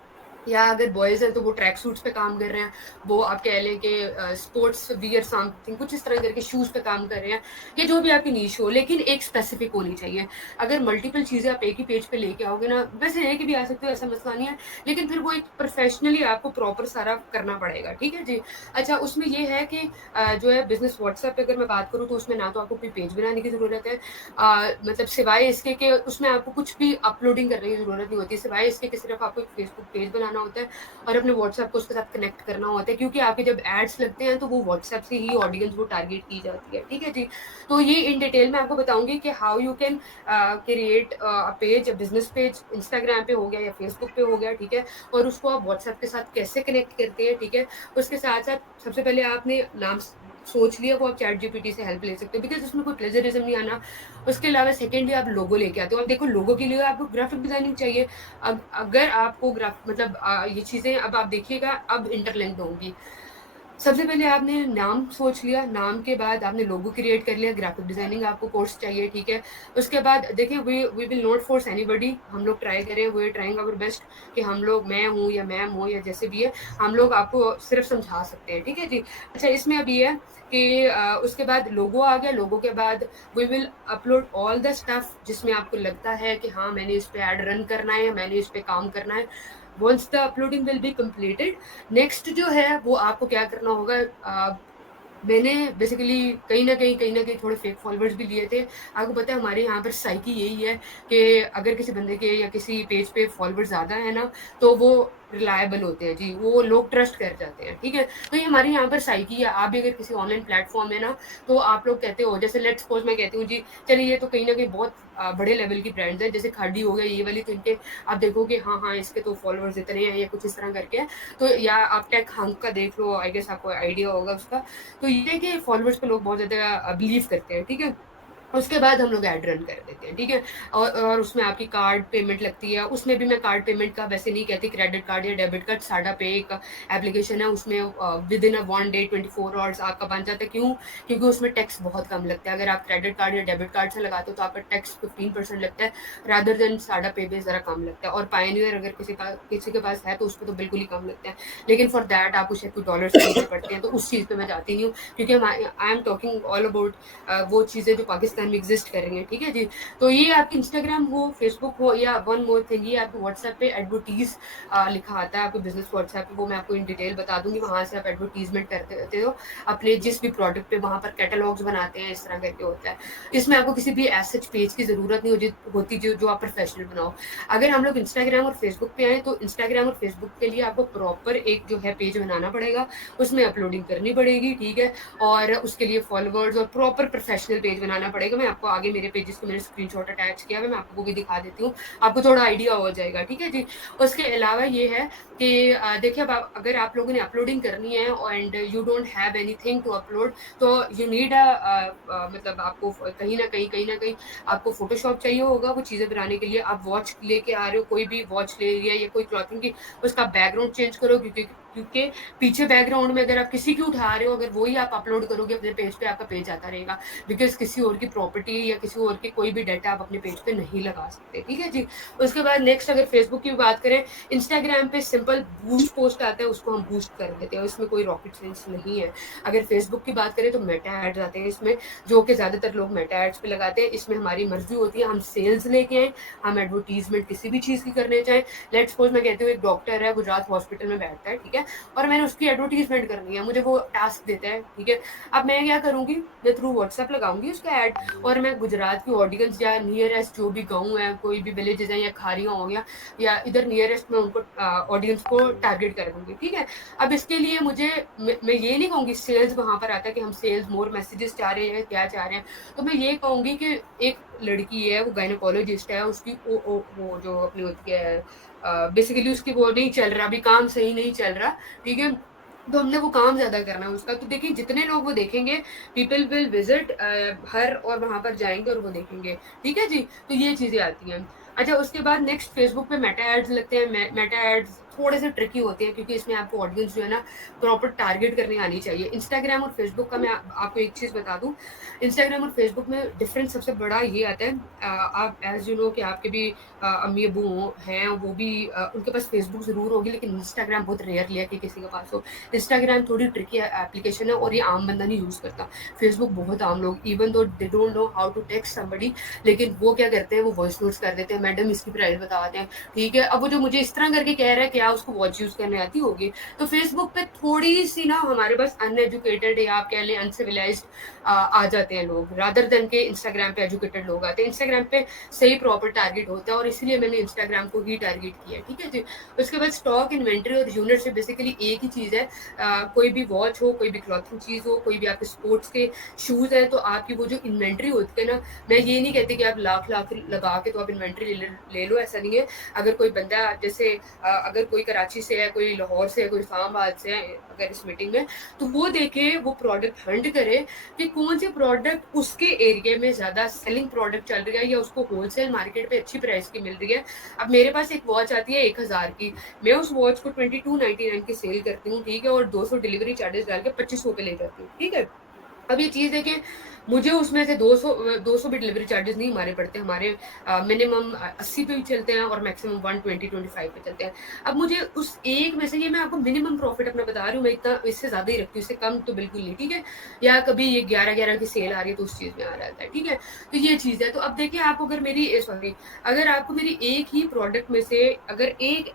या अगर बॉयज़ हैं तो वो ट्रैक सूट्स पे काम कर रहे हैं, वो आप कह लें कि स्पोर्ट्स वियर समथिंग कुछ इस तरह करके शूज़ पे काम कर रहे हैं, या जो भी आपकी नीश हो, लेकिन एक स्पेसिफिक होनी चाहिए। अगर मल्टीपल चीज़ें आप एक ही पेज पे लेके आओगे ना, वैसे एक भी आ सकते हो, ऐसा मसला नहीं है, लेकिन फिर वो एक प्रोफेशनली आपको प्रॉपर सारा करना पड़ेगा, ठीक है जी। अच्छा, उसमें ये है कि जो है बिजनेस व्हाट्सएप पे अगर मैं बात करूँ तो उसमें ना तो आपको कोई पेज बनाने की ज़रूरत है, मतलब सिवाय इसके कि उसमें आपको कुछ भी अपलोडिंग करने की ज़रूरत नहीं होती, सिवाय इसके कि सिर्फ आपको एक फेसबुक पेज बनाना होता है और अपने व्हाट्सएप को उसके साथ कनेक्ट करना होता है, क्योंकि आपके जब एड्स लगते हैं तो वो व्हाट्सएप से ही ऑडियंस वो टारगेट की जाती है, ठीक है जी। तो ये इन डिटेल में आपको बताऊंगी कि how you can create a page, business page, Instagram पे हो गया या फेसबुक पे हो गया, ठीक है, और उसको आप व्हाट्सएप के साथ कैसे कनेक्ट करते हैं, ठीक है। उसके साथ साथ सबसे पहले आपने नाम सोच लिया, वो आप चैट जीपीटी से हेल्प ले सकते हो, बिकॉज उसमें कोई प्लेजरिज्म नहीं आना। उसके अलावा सेकेंडली आप लोगो लेके आते हो। अब देखो, लोगो के लिए आपको ग्राफिक डिजाइनिंग चाहिए। अब अगर आपको मतलब ये चीज़ें अब आप देखिएगा अब इंटरलिंक्ड होंगी। सबसे पहले आपने नाम सोच लिया, नाम के बाद आपने लोगो क्रिएट कर लिया, ग्राफिक डिजाइनिंग आपको कोर्स चाहिए, ठीक है। उसके बाद देखिए, we will not force anybody, हम लोग ट्राई करें, we are trying our best कि हम लोग, मैं हूँ या मैम हो या जैसे भी है, हम लोग आपको सिर्फ समझा सकते हैं, ठीक है जी। अच्छा, इसमें अब ये है कि उसके बाद लोगो आ गया, लोगो के बाद we will upload all the stuff जिसमें आपको लगता है कि हाँ मैंने इस पे ऐड रन करना है, मैंने इस पे काम करना है। Once the uploading will be completed, next जो है वो आपको क्या करना होगा। मैंने बेसिकली कहीं ना कहीं थोड़े फेक फॉलोअर्स भी लिए थे। आपको पता है हमारे यहाँ पर साइकी यही है कि अगर किसी बंदे के या किसी पेज पे फॉलोअर्स ज़्यादा है ना, तो वो रिलायबल होते हैं जी, वो लोग ट्रस्ट कर जाते हैं, ठीक है। तो ये हमारे यहाँ पर साइकी है। आप भी अगर किसी ऑनलाइन प्लेटफॉर्म है ना, तो आप लोग कहते हो, जैसे लेट्स सपोज मैं कहती हूँ जी, चलिए ये तो कहीं ना कहीं बहुत बड़े लेवल की ब्रांड्स हैं, जैसे खाड़ी हो गया ये वाली, तो इनके आप देखोगे हाँ हाँ इसके तो फॉलोअर्स इतने हैं या कुछ इस तरह करके। तो या आप टेक हंक का देख लो, आई गेस आपको आइडिया होगा उसका। तो ये कि फॉलोअर्स पे लोग बहुत ज़्यादा बिलीव करते हैं, ठीक है। उसके बाद हम लोग ऐड रन कर देते हैं, ठीक है। और उसमें आपकी कार्ड पेमेंट लगती है। उसमें भी मैं कार्ड पेमेंट का वैसे नहीं कहती, क्रेडिट कार्ड या डेबिट कार्ड, साडा पे एक एप्लीकेशन है, उसमें with in a 1 day 24 hours आपका बन जाता है। क्यों? क्योंकि उसमें टैक्स बहुत कम लगता है। अगर आप क्रेडिट कार्ड या डेबिट कार्ड से लगाते हो तो आपका टैक्स 15% लगता है, रादर देन साडा पे पे ज़रा कम लगता है। और पायनियर अगर किसी के पास है तो उस पर तो बिल्कुल ही कम लगता है, लेकिन फॉर दैट आपको शायद कुछ डॉलर्स देने पड़ते हैं, तो उस चीज़ पर मैं जाती नहीं हूँ, क्योंकि I am talking all about वो चीज़ें जो पाकिस्तान में एग्जिस्ट कर रही हैं, ठीक है जी। तो ये आपकी इंस्टाग्राम हो, फेसबुक हो, या वन मोर थिंग, ये आपको व्हाट्सएप पे एडवर्टीज लिखा आता है आपके बिजनेस व्हाट्सएप पे, वो मैं आपको इन डिटेल बता दूंगी। वहाँ से आप एडवर्टीजमेंट करते रहते हो अपने जिस भी प्रोडक्ट पे, वहाँ पर कैटलॉग्स बनाते हैं, इस तरह करके होता है। इसमें आपको किसी भी एज पेज की ज़रूरत नहीं होती जो आप प्रोफेशनल बनाओ। अगर हम लोग इंस्टाग्राम और फेसबुक पे आए तो इंस्टाग्राम और फेसबुक के लिए आपको प्रॉपर एक जो है पेज बनाना पड़ेगा, उसमें अपलोडिंग करनी पड़ेगी, ठीक है। और उसके लिए फॉलोअर्स और प्रॉपर प्रोफेशनल पेज बनाना पड़ेगा। मैं आपको आगे मेरे पेजेस को मैंने स्क्रीनशॉट अटैच किया है, मैं आपको वो भी दिखा देती हूँ, आपको थोड़ा आइडिया हो जाएगा, ठीक है जी। उसके अलावा ये है कि देखिए, अब अगर आप लोगों ने अपलोडिंग करनी है and you don't have anything to upload, तो यू नीड मतलब आपको कहीं ना कहीं आपको फोटोशॉप चाहिए होगा वो चीज़ें बनाने के लिए। आप वॉच लेके आ रहे हो, कोई भी वॉच ले लिया या कोई क्लॉथिंग की, उसका बैकग्राउंड चेंज करो, क्योंकि पीछे बैकग्राउंड में अगर आप किसी की उठा रहे हो, अगर वही आप अपलोड करोगे अपने पेज पे, आपका पेज आता रहेगा, बिकॉज किसी और की प्रॉपर्टी या किसी और की कोई भी डाटा आप अपने पेज पे नहीं लगा सकते, ठीक है जी। उसके बाद नेक्स्ट अगर फेसबुक की बात करें, इंस्टाग्राम पे सिंपल बूस्ट पोस्ट आता है, उसको हम बूस्ट कर देते हैं, इसमें कोई रॉकेट साइंस नहीं है। अगर फेसबुक की बात करें तो मेटा एड्स आते हैं इसमें, जो कि ज़्यादातर लोग मेटा एड्स पे लगाते हैं। इसमें हमारी मर्जी होती है, हम सेल्स लेके आए, हम एडवर्टीजमेंट किसी भी चीज़ की करने चाहें। लेट्स सपोज मैं कहती हूँ एक डॉक्टर है, गुजरात हॉस्पिटल में बैठता है, ठीक है, और मैंने उसकी एडवर्टीजमेंट करनी है, मुझे वो टास्क देता है, ठीक है। अब मैं क्या करूँगी, मैं थ्रू व्हाट्सएप लगाऊंगी उसका ऐड, और मैं गुजरात की ऑडियंस या नियरेस्ट जो भी गाँव है, कोई भी विलेजेस हैं या खारियाँ हो गया या इधर नियरेस्ट, मैं उनको ऑडियंस को टारगेट कर दूंगी, ठीक है। अब इसके लिए मुझे मैं ये नहीं कहूँगी सेल्स वहाँ पर आता है कि हम सेल्स मोर मैसेजेस चाह रहे हैं, क्या चाह रहे हैं, तो मैं ये कहूँगी कि एक लड़की है, वो गायनोकोलॉजिस्ट है, उसकी वो जो अपनी होती है बेसिकली उसकी वो नहीं चल रहा, अभी काम सही नहीं चल रहा, ठीक है। तो हमने वो काम ज्यादा करना है उसका, तो देखिए जितने लोग वो देखेंगे, पीपल विल विजिट हर, और वहां पर जाएंगे और वो देखेंगे, ठीक है जी। तो ये चीजें आती हैं। अच्छा, उसके बाद नेक्स्ट फेसबुक पे मेटा एड्स लगते हैं। मेटा एड्स थोड़े से ट्रिकी होते हैं क्योंकि इसमें आपको ऑडियंस जो है ना प्रॉपर टारगेट करने आनी चाहिए। इंस्टाग्राम और फेसबुक का मैं आपको एक चीज बता दूं, इंस्टाग्राम और फेसबुक में डिफरेंस सबसे बड़ा ये आता है, आप एज यू नो कि आपके भी अम्मी अबू हैं, वो भी उनके पास फेसबुक जरूर होगी, लेकिन इंस्टाग्राम बहुत रेयरली है कि किसी के पास हो। इंस्टाग्राम थोड़ी ट्रिकी एप्लीकेशन है और ये आम बंदा नहीं यूज करता। फेसबुक बहुत आम लोग, even though they don't know how to text somebody, लेकिन वो क्या करते हैं, वो वॉइस नोट्स कर देते हैं, मैडम इसकी प्राइस बताते हैं, ठीक है। अब वो जो मुझे इस तरह करके कह रहा है क्या उसको वॉच यूज करने आती होगी। तो फेसबुक पे थोड़ी सी ना हमारे पास अनएजुकेटेड या आप कह लें अनसिविलाइज्ड आ जाते हैं लोग, रादर देन के इंस्टाग्राम पे एजुकेटेड लोग आते हैं। इंस्टाग्राम पे सही प्रॉपर टारगेट होता है और इसलिए मैंने इंस्टाग्राम को ही टारगेट किया है, ठीक है जी। उसके बाद स्टॉक, इन्वेंट्री और यूनिट से बेसिकली एक ही चीज है, कोई भी वॉच हो, कोई भी क्लॉथिंग चीज हो, कोई भी आपके स्पोर्ट्स के शूज है, तो आपकी वो जो इन्वेंट्री होती है ना, मैं ये नहीं कहती कि आप लाख लाख लगा के तो आप इन्वेंट्री ले लो, ऐसा नहीं है। अगर कोई बंदा जैसे अगर कोई कराची से है, कोई लाहौर से है, कोई इस्लामाबाद से है, अगर इस मीटिंग में, तो वो देखे, वो प्रोडक्ट हंट करे कि कौन से प्रोडक्ट उसके एरिया में ज्यादा सेलिंग प्रोडक्ट चल रही है या उसको होलसेल मार्केट पे अच्छी प्राइस की मिल रही है। अब मेरे पास एक वॉच आती है 1000 की, मैं उस वॉच को 2299 की सेल करती हूँ, ठीक है, और 200 डिलीवरी चार्जेस डाल के 2500 पे ले जाती हूँ, ठीक है। अब ये चीज है कि मुझे उसमें से 200 भी डिलीवरी चार्जेस नहीं हमारे पड़ते, हमारे मिनिमम 80 पे भी चलते हैं और मैक्सिमम 120-125 पे चलते हैं। अब मुझे उस एक में से, ये मैं आपको मिनिमम प्रॉफिट अपना बता रही हूँ, मैं इतना इससे ज्यादा ही रखती हूँ, इससे कम तो बिल्कुल नहीं, ठीक है। या कभी ये 11-11 की सेल आ रही है तो उस चीज में आ जाता है, ठीक है। तो ये चीज है। तो अब देखिए, आप अगर अगर आपको मेरी एक ही प्रोडक्ट में से, अगर एक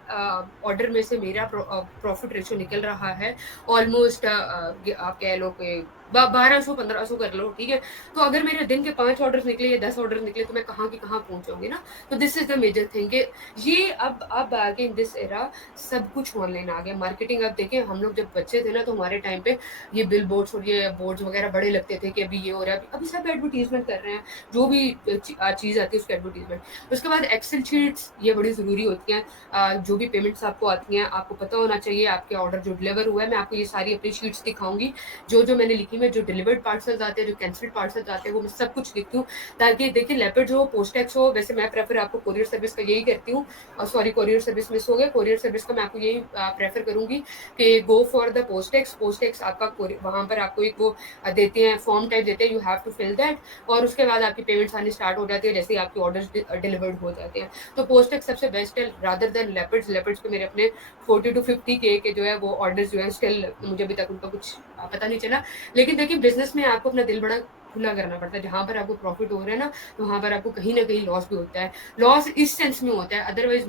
ऑर्डर में से मेरा प्रॉफिट रेशियो निकल रहा है ऑलमोस्ट, आप कह लो कि 1200-1500 कर लो, ठीक है। तो अगर मेरे दिन के 5 ऑर्डर निकले या 10 ऑर्डर निकले तो मैं कहाँ की कहाँ पहुंचाऊंगी ना। तो this is the major thing, ये अब आगे इन दिस एरा सब कुछ ऑनलाइन आ गया। मार्केटिंग आप देखें, हम लोग जब बच्चे थे ना, तो हमारे टाइम पे ये बिल बोर्ड्स और ये बोर्ड्स वगैरह बड़े लगते थे कि अभी ये हो रहा है, अभी सब एडवर्टीजमेंट कर रहे हैं, जो भी चीज आती है उसकी एडवर्टीजमेंट। उसके बाद एक्सेल शीट्स, ये बड़ी जरूरी होती हैं। जो भी पेमेंट्स आपको आती हैं, आपको पता होना चाहिए आपके ऑर्डर जो डिलीवर हुआ है। मैं आपको ये सारी अपनी शीट्स दिखाऊंगी, जो जो मैंने लिखी, में जो डिलीवर्ड पार्सल्स आते हैं, जो कैंसल्ड पार्सल्स आते हैं, वो मैं सब कुछ लिखती हूँ, ताकि देखिए लेपर्ड हो, पोस्टेक्स हो, वैसे मैं प्रेफर आपको कोरियर सर्विस का यही करती हूँ। सॉरी, कोरियर सर्विस मिस हो गया, कोरियर सर्विस का मैं आपको यही प्रेफर करूंगी कि गो फॉर द पोस्टेक्स। पोस्टेक्स आपका वहां पर आपको एक वो देते हैं, फॉर्म टाइप देते हैं, you have to fill that, और उसके बाद आपकी पेमेंट्स आनी स्टार्ट हो जाती है जैसे आपके ऑर्डर्स डिलीवर्ड हो जाते हैं। तो पोस्टेक्स सबसे बेस्ट है रादर देन लेपर्ड्स। लेपर्ड्स पे मेरे अपने 40-50 के जो है वो ऑर्डर्स जो है स्टिल मुझे अभी तक उनका कुछ पता नहीं चला। लेकिन देखिए, बिजनेस में आपको अपना दिल बड़ा खुला करना पड़ता है। जहां पर आपको प्रॉफिट हो रहा है ना, तो वहां पर आपको कहीं ना कहीं लॉस भी होता है। लॉस इस सेंस में होता है, अदरवाइज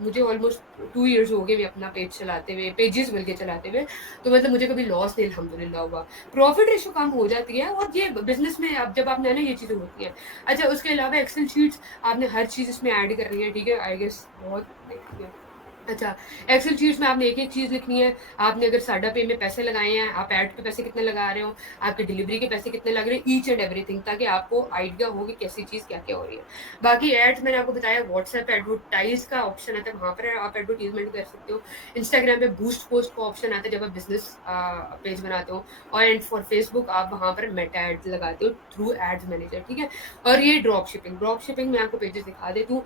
मुझे ऑलमोस्ट 2 इयर्स हो गए अपना पेज चलाते हुए, पेजेस बल्कि चलाते हुए, तो मतलब मुझे कभी लॉस नहीं अल्हम्दुलिल्लाह हुआ। प्रॉफिट रेशो कम हो जाती है, और ये बिजनेस में अब जब आपने ना ये चीजें होती हैं। अच्छा, उसके अलावा एक्सेल शीट्स आपने हर चीज इसमें ऐड करनी है, ठीक है। आई गेस बहुत देखती है। अच्छा, एक्सेल शीट्स में आपने एक एक चीज लिखनी है। आपने अगर साडा पे में पैसे लगाए हैं, आप ऐड पे पैसे कितने लगा रहे हो, आपके डिलीवरी के पैसे कितने लग रहे हैं, ईच एंड एवरीथिंग, ताकि आपको आइडिया हो कि कैसी चीज क्या क्या हो रही है। बाकी एड्स मैंने आपको बताया, व्हाट्सएप एडवर्टाइज का ऑप्शन आता है, वहां पर आप एडवर्टीजमेंट कर सकते हो। इंस्टाग्राम पे बूस्ट पोस्ट का ऑप्शन आता है जब आप बिजनेस पेज बनाते हो, और एंड फॉर फेसबुक आप वहां पर मेटा एड्स लगाते हो थ्रू एड्स मैनेजर, ठीक है। और ये ड्रॉप शिपिंग मैं आपको पेजेस दिखा देती हूँ।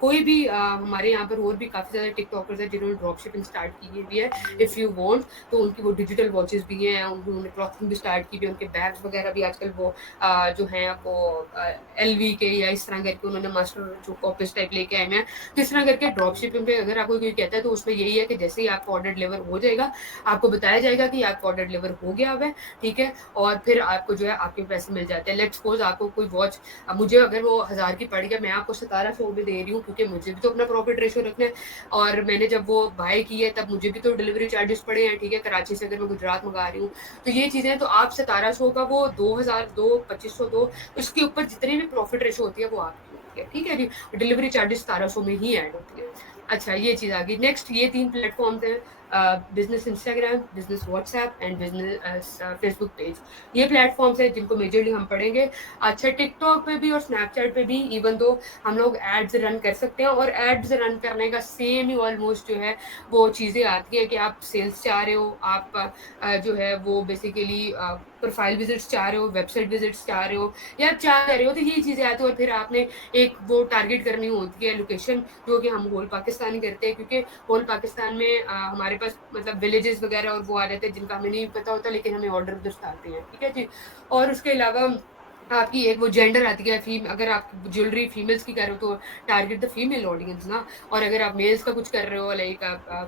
कोई भी हमारे यहाँ पर और भी काफी ज्यादा टिकटॉकर्स है जिन्होंने ड्रॉप शिपिंग स्टार्ट की हुई है। इफ यू वांट तो उनकी वो डिजिटल वॉचेस भी हैं, उन्होंने क्लॉथिंग भी स्टार्ट की हुई है, उनके बैग्स वगैरह भी आजकल वो जो हैं वो LV के या इस तरह करके उन्होंने मास्टर जो कॉपीज टाइप लेके आए हैं। तो इस तरह करके ड्रॉप शिपिंग पे अगर आपको कोई कहता है तो उसमें यही है कि जैसे ही आपका ऑर्डर डिलीवर हो जाएगा, आपको बताया जाएगा कि आपका ऑर्डर डिलीवर हो गया है, ठीक है, और फिर आपको जो है आपके पैसे मिल जाते हैं। लेट्स सपोज आपको कोई वॉच, मुझे अगर वो 1000 की पड़ गया, मैं आपको 1700 में दे रही हूँ, क्योंकि मुझे भी तो अपना प्रॉफिट रेशियो रखना है, और मैंने जब वो बाय की है तब मुझे भी तो डिलीवरी चार्जेस पड़े हैं, ठीक है, कराची से अगर मैं गुजरात मंगा रही हूँ, तो ये चीज़ें तो आप 1700 का वो 2000 दो 2500 दो, उसके ऊपर जितनी भी प्रॉफिट रेशो होती है वो आपकी होती है, ठीक है जी। डिलीवरी चार्जेस 1700 में ही ऐड होती है। अच्छा, ये चीज़ आ गई। नेक्स्ट ये 3 प्लेटफ़ॉर्म्स हैं, business Instagram, business WhatsApp and business Facebook page. ये प्लेटफ़ॉर्म्स हैं जिनको मेजरली हम पढ़ेंगे। अच्छा, टिकटॉक पे भी और स्नैपचैट पे भी इवन दो हम लोग एड्स रन कर सकते हैं, और एड्स रन करने का सेम ही ऑलमोस्ट जो है वो चीज़ें आती हैं कि आप सेल्स चाह रहे हो, आप जो है वो बेसिकली प्रोफाइल विजिट्स चाह रहे हो, वेबसाइट विजिट्स चाह रहे हो, या आप चाह रहे हो, तो ये चीज़ें आती हैं। और फिर आपने एक वो टारगेट करनी होती है लोकेशन, जो कि हम होल पाकिस्तान करते हैं, क्योंकि होल पाकिस्तान में हमारे पास मतलब विलेजेस वगैरह और वो आ जाते हैं जिनका हमें नहीं पता होता, लेकिन हमें ऑर्डर उधर से आते हैं, ठीक है जी। और उसके अलावा आपकी एक वो जेंडर आती है, अगर आप ज्वेलरी फीमेल्स की कर रहे हो तो टारगेट द फीमेल ऑडियंस ना, और अगर आप मेल्स का कुछ कर रहे हो लाइक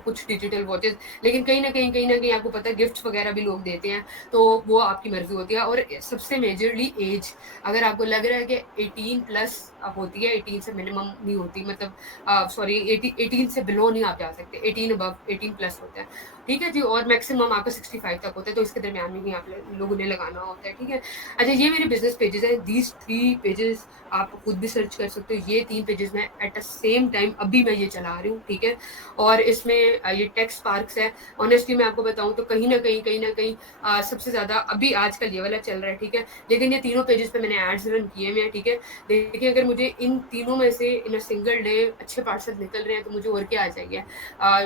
कुछ डिजिटल वॉचेस, लेकिन कहीं ना कहीं आपको पता है गिफ्ट्स वगैरह भी लोग देते हैं, तो वो आपकी मर्जी होती है। और सबसे मेजरली एज, अगर आपको लग रहा है कि 18 प्लस होती है, 18 से मिनिमम नहीं होती, मतलब सॉरी 18 से बिलो नहीं आप जा सकते, 18 अबव 18 प्लस होता है, ठीक है जी। और मैक्सिमम आपका 65 तक होता है, तो इसके दरमियान में ही आप लोगों ने लगाना होता है, ठीक है। अच्छा, ये मेरे बिजनेस पेजेस हैं, दीज 3 पेजेस आप खुद भी सर्च कर सकते हो। ये 3 पेजेस में एट द सेम टाइम अभी मैं ये चला रही हूँ, ठीक है। और इसमें ये टेक्स्ट स्पार्क्स है। ऑनेस्टली मैं आपको बताऊँ तो कहीं ना कहीं सबसे ज़्यादा अभी आजकल ये वाला चल रहा है, ठीक है। लेकिन ये तीनों पेजेस पे मैंने एड्स रन किए हुए हैं, ठीक है। देखिए, अगर मुझे इन तीनों में से इन अ सिंगल डे अच्छे पार्सल निकल रहे हैं तो मुझे और क्या आ चाहिए।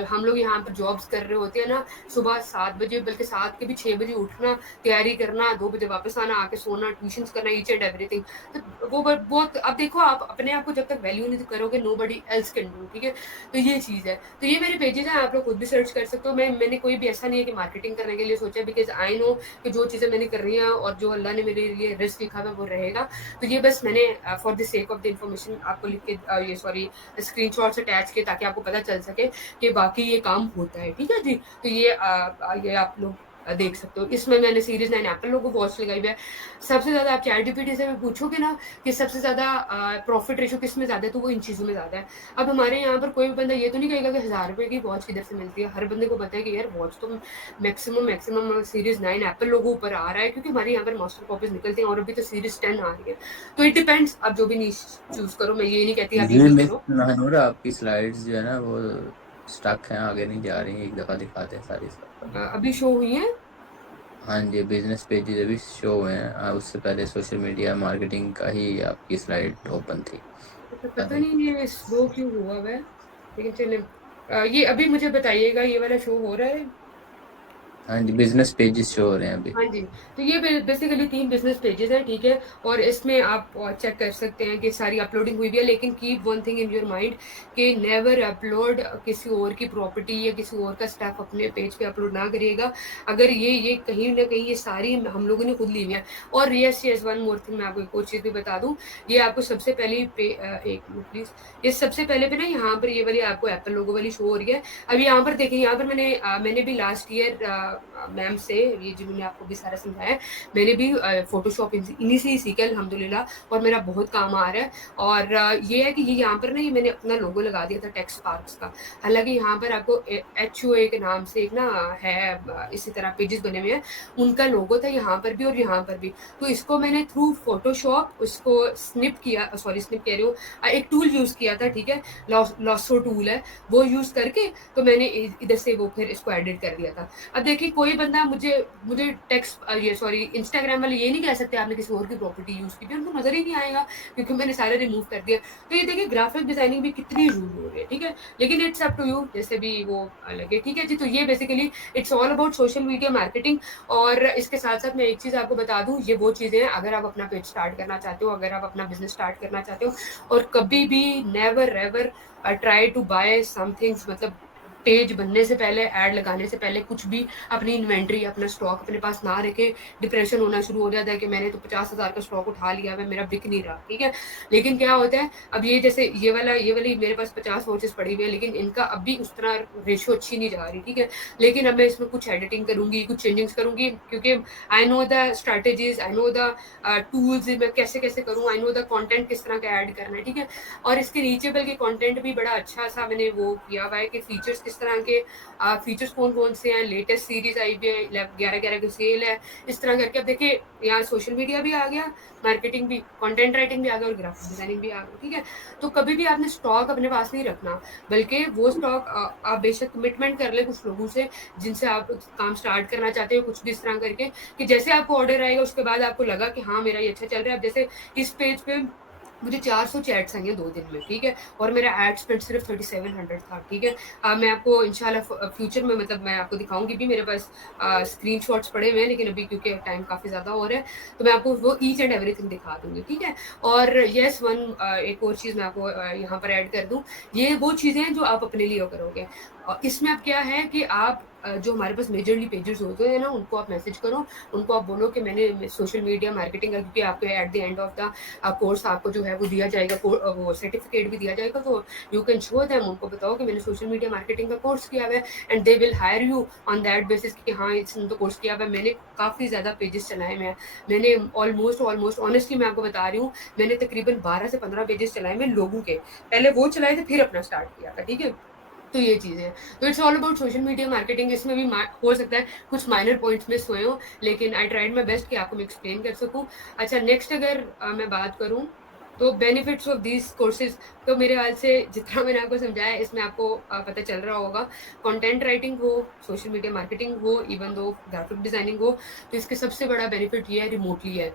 हम लोग यहाँ पर जॉब्स कर रहे होते हैं ना, सुबह 7 बजे, बल्कि 7 के भी 6 बजे उठना, तैयारी करना, 2 बजे वापस आना, आके सोना, ट्यूशंस करना, ईच एंड एवरीथिंग। तो वो बहुत, अब देखो, आप अपने आप को जब तक वैल्यू नहीं करोगे, नोबडी एल्स कैन डू, ठीक है। तो ये चीज़ है। तो ये मेरे पेजेस हैं, आप लोग खुद भी सर्च कर सकते हो। मैंने कोई भी ऐसा नहीं है कि मार्केटिंग करने के लिए सोचा, बिकॉज़ आई नो कि जो चीज़ें मैंने कर रही हैं और जो अल्लाह ने मेरे लिए रिस्क लिखा हुआ है वो रहेगा। तो ये बस मैंने for the sake of the information आपको लिख के ये सॉरी स्क्रीनशॉट्स अटैच किए, ताकि आपको पता चल सके कि बाकी ये काम होता है, ठीक है जी। तो ये आप लोग देख सकते हो। इसमें मैंने सीरीज 9 एप्पल लोगो वॉच लगाई हुई है। सबसे ज़्यादा आप चैट जीपीटी से भी पूछोगे ना कि सबसे ज़्यादा प्रॉफिट रेशो किस में ज़्यादा है, तो वो इन चीज़ों में ज़्यादा है। अब हमारे यहाँ पर कोई भी बंदा ये तो नहीं कहेगा कि 1000 रुपये की वॉच किधर से मिलती है। हर बंदे को पता है कि यार वॉच तो मैक्सिमम सीरीज 9 एप्पल लोगों ऊपर आ रहा है, क्योंकि हमारे यहाँ पर मास्टर कॉपीज निकलती हैं, और अभी तो सीरीज 10 आ रही है। तो इट डिपेंड्स, आप जो भी नीश चूज करो। मैं ये नहीं कहती आप जी यही मिस करो। महानूर, आपकी स्लाइड्स जो है ना वो स्टक हैं, आगे नहीं जा रही, एक दफ़ा दिखाते हैं सारी सब। अभी शो हुई है। हाँ जी, बिजनेस पेजेस अभी शो हुए हैं। उससे पहले सोशल मीडिया मार्केटिंग का ही आपकी स्लाइड ओपन थी। अच्छा, पता पता नहीं। नहीं ये स्लो क्यों हुआ वह, लेकिन चले ये अभी मुझे बताइएगा, ये वाला शो हो रहा है। हाँ जी, बिजनेस पेजेस शो हो रहे हैं अभी। हाँ जी। तो ये बेसिकली 3 बिज़नेस पेजेज़ हैं, ठीक है? और इसमें आप चेक कर सकते हैं कि सारी अपलोडिंग हुई भी है, लेकिन keep one thing in your mind कि नेवर अपलोड किसी और की प्रॉपर्टी या किसी और का स्टफ अपने पेज पे अपलोड ना करिएगा। अगर ये कहीं न कहीं ये सारी हम लोगों ने खुद ली हुई है। और यस वन मोर थिंग, मैं आपको एक और चीज़ भी बता दूँ, ये आपको सबसे पहले एक मिनट प्लीज़। ये सबसे पहले पे ना यहाँ पर ये वाली आपको एप्पल लोगो वाली शो हो रही है। अब यहाँ पर देखिए, यहाँ पर मैंने भी लास्ट ईयर मैम से, ये जिन्होंने आपको भी सारा समझाया है, मैंने भी फ़ोटोशॉप इन्हीं से ही सीखा है अल्हम्दुलिल्लाह, और मेरा बहुत काम आ रहा है। और ये है कि ये यहाँ पर ना, ये मैंने अपना लोगो लगा दिया था टेक्स्ट पार्क्स का। हालाँकि यहाँ पर आपको HUA के नाम से एक ना है, इसी तरह पेजेस बने हुए हैं, उनका लोगो था यहाँ पर भी और यहाँ पर भी। तो इसको मैंने थ्रू फ़ोटोशॉप उसको स्निप किया, सॉरी स्निप कह रही हूँ, एक टूल यूज़ किया था, ठीक है? लॉसो टूल है, वो यूज़ करके तो मैंने इधर से वो फिर इसको एडिट कर दिया था। अब देखिए, कोई बंदा मुझे मुझे टेक्स्ट ये सॉरी इंस्टाग्राम वाले ये नहीं कह सकते आपने किसी और की प्रॉपर्टी यूज़ की थी, उनको नज़र ही नहीं आएगा, क्योंकि मैंने सारे रिमूव कर दिया। तो ये देखिए, ग्राफिक डिज़ाइनिंग भी कितनी यूज़ हो रही है, ठीक है? लेकिन इट्स अप टू यू, जैसे भी वो लगे, ठीक है जी। तो ये basically it's all about social media marketing. और इसके साथ-साथ मैं एक चीज़ आपको बता दूँ, ये वो चीज़ें हैं, अगर आप अपना पेज स्टार्ट करना चाहते हो, अगर आप अपना बिज़नेस स्टार्ट करना चाहते हो, और कभी भी never ever try to buy somethings, मतलब पेज बनने से पहले, ऐड लगाने से पहले कुछ भी अपनी इन्वेंट्री, अपना स्टॉक अपने पास ना रखे, डिप्रेशन होना शुरू हो जाता है कि मैंने तो 50,000 का स्टॉक उठा लिया है, मेरा बिक नहीं रहा, ठीक है। लेकिन क्या होता है, अब ये जैसे ये वाली मेरे पास 50 वॉचेस पड़ी हुई है, लेकिन इनका अब भी उस तरह रेशियो अच्छी नहीं जा रही, ठीक है। लेकिन अब मैं इसमें कुछ एडिटिंग करूंगी, कुछ चेंजिंग्स करूंगी, क्योंकि I know the strategies, I know the tools, मैं कैसे कैसे करूँ, आई नो द कंटेंट किस तरह का ऐड करना है, ठीक है। और इसके नीचे बल्कि कंटेंट भी बड़ा अच्छा सा मैंने वो किया हुआ है कि फीचर्स किस तरह के, फीचर्स कौन कौन से हैं, लेटेस्ट सीरीज आई भी है, 11/11 की सेल है, इस तरह करके। अब देखिए यहाँ सोशल मीडिया भी आ गया, मार्केटिंग भी, कंटेंट राइटिंग भी आ गया और ग्राफिक डिजाइनिंग भी आ गया, ठीक है। तो कभी भी आपने स्टॉक अपने पास नहीं रखना, बल्कि वो स्टॉक आप बेशक कमिटमेंट कर ले कुछ लोगों से जिनसे आप काम स्टार्ट करना चाहते हो, कुछ भी इस तरह करके कि जैसे आपको ऑर्डर आएगा उसके बाद आपको लगा कि हाँ मेरा ये अच्छा चल रहा है। अब जैसे इस पेज पे मुझे 400 चैट्स आई हैं 2 दिन में, ठीक है। और मेरा एड स्पेंड सिर्फ 3700 था, ठीक है। मैं आपको इंशाल्लाह फ्यूचर में मतलब मैं आपको दिखाऊंगी भी, मेरे पास स्क्रीनशॉट्स पड़े हुए हैं, लेकिन अभी क्योंकि टाइम काफ़ी ज़्यादा हो रहा है तो मैं आपको वो ईच एंड एवरीथिंग दिखा दूंगी, ठीक है। और यस एक और चीज़ मैं आपको यहाँ पर ऐड कर दूँ, ये वो चीज़ें हैं जो आप अपने लिए करोगे। इसमें अब क्या है कि आप जो हमारे पास मेजरली पेजेस होते हैं ना, उनको आप मैसेज करो, उनको आप बोलो कि मैंने सोशल मीडिया मार्केटिंग का, क्योंकि आपको at the end of the course आपको जो है वो दिया जाएगा, वो सर्टिफिकेट भी दिया जाएगा, तो यू कैन शो देम, उनको बताओ कि मैंने सोशल मीडिया मार्केटिंग का कोर्स किया हुआ है, and they will hire you on that basis कि हाँ इसने तो कोर्स किया हुआ है। मैंने काफ़ी ज़्यादा पेजेस चलाए, मैंने ऑलमोस्ट ऑनेस्टली मैं आपको बता रही हूँ, मैंने तकरीबन 12 से 15 पेजेस चलाए मैं लोगों के, पहले वो चलाए थे फिर अपना स्टार्ट किया था, ठीक है। तो ये चीज़ है। तो it's all about social media marketing. इसमें भी हो सकता है कुछ माइनर पॉइंट्स मिस हुए हों, लेकिन आई ट्राइड माय बेस्ट कि आपको मैं एक्सप्लेन कर सकूँ। अच्छा, नेक्स्ट अगर मैं बात करूँ तो बेनिफिट्स ऑफ दीज कोर्सेज, तो मेरे ख्याल से जितना मैंने आपको समझाया इसमें आपको पता चल रहा होगा। कंटेंट राइटिंग हो, सोशल मीडिया मार्केटिंग हो, इवन दो ग्राफिक डिजाइनिंग हो, तो इसके सबसे बड़ा बेनिफिट ये है रिमोटली है।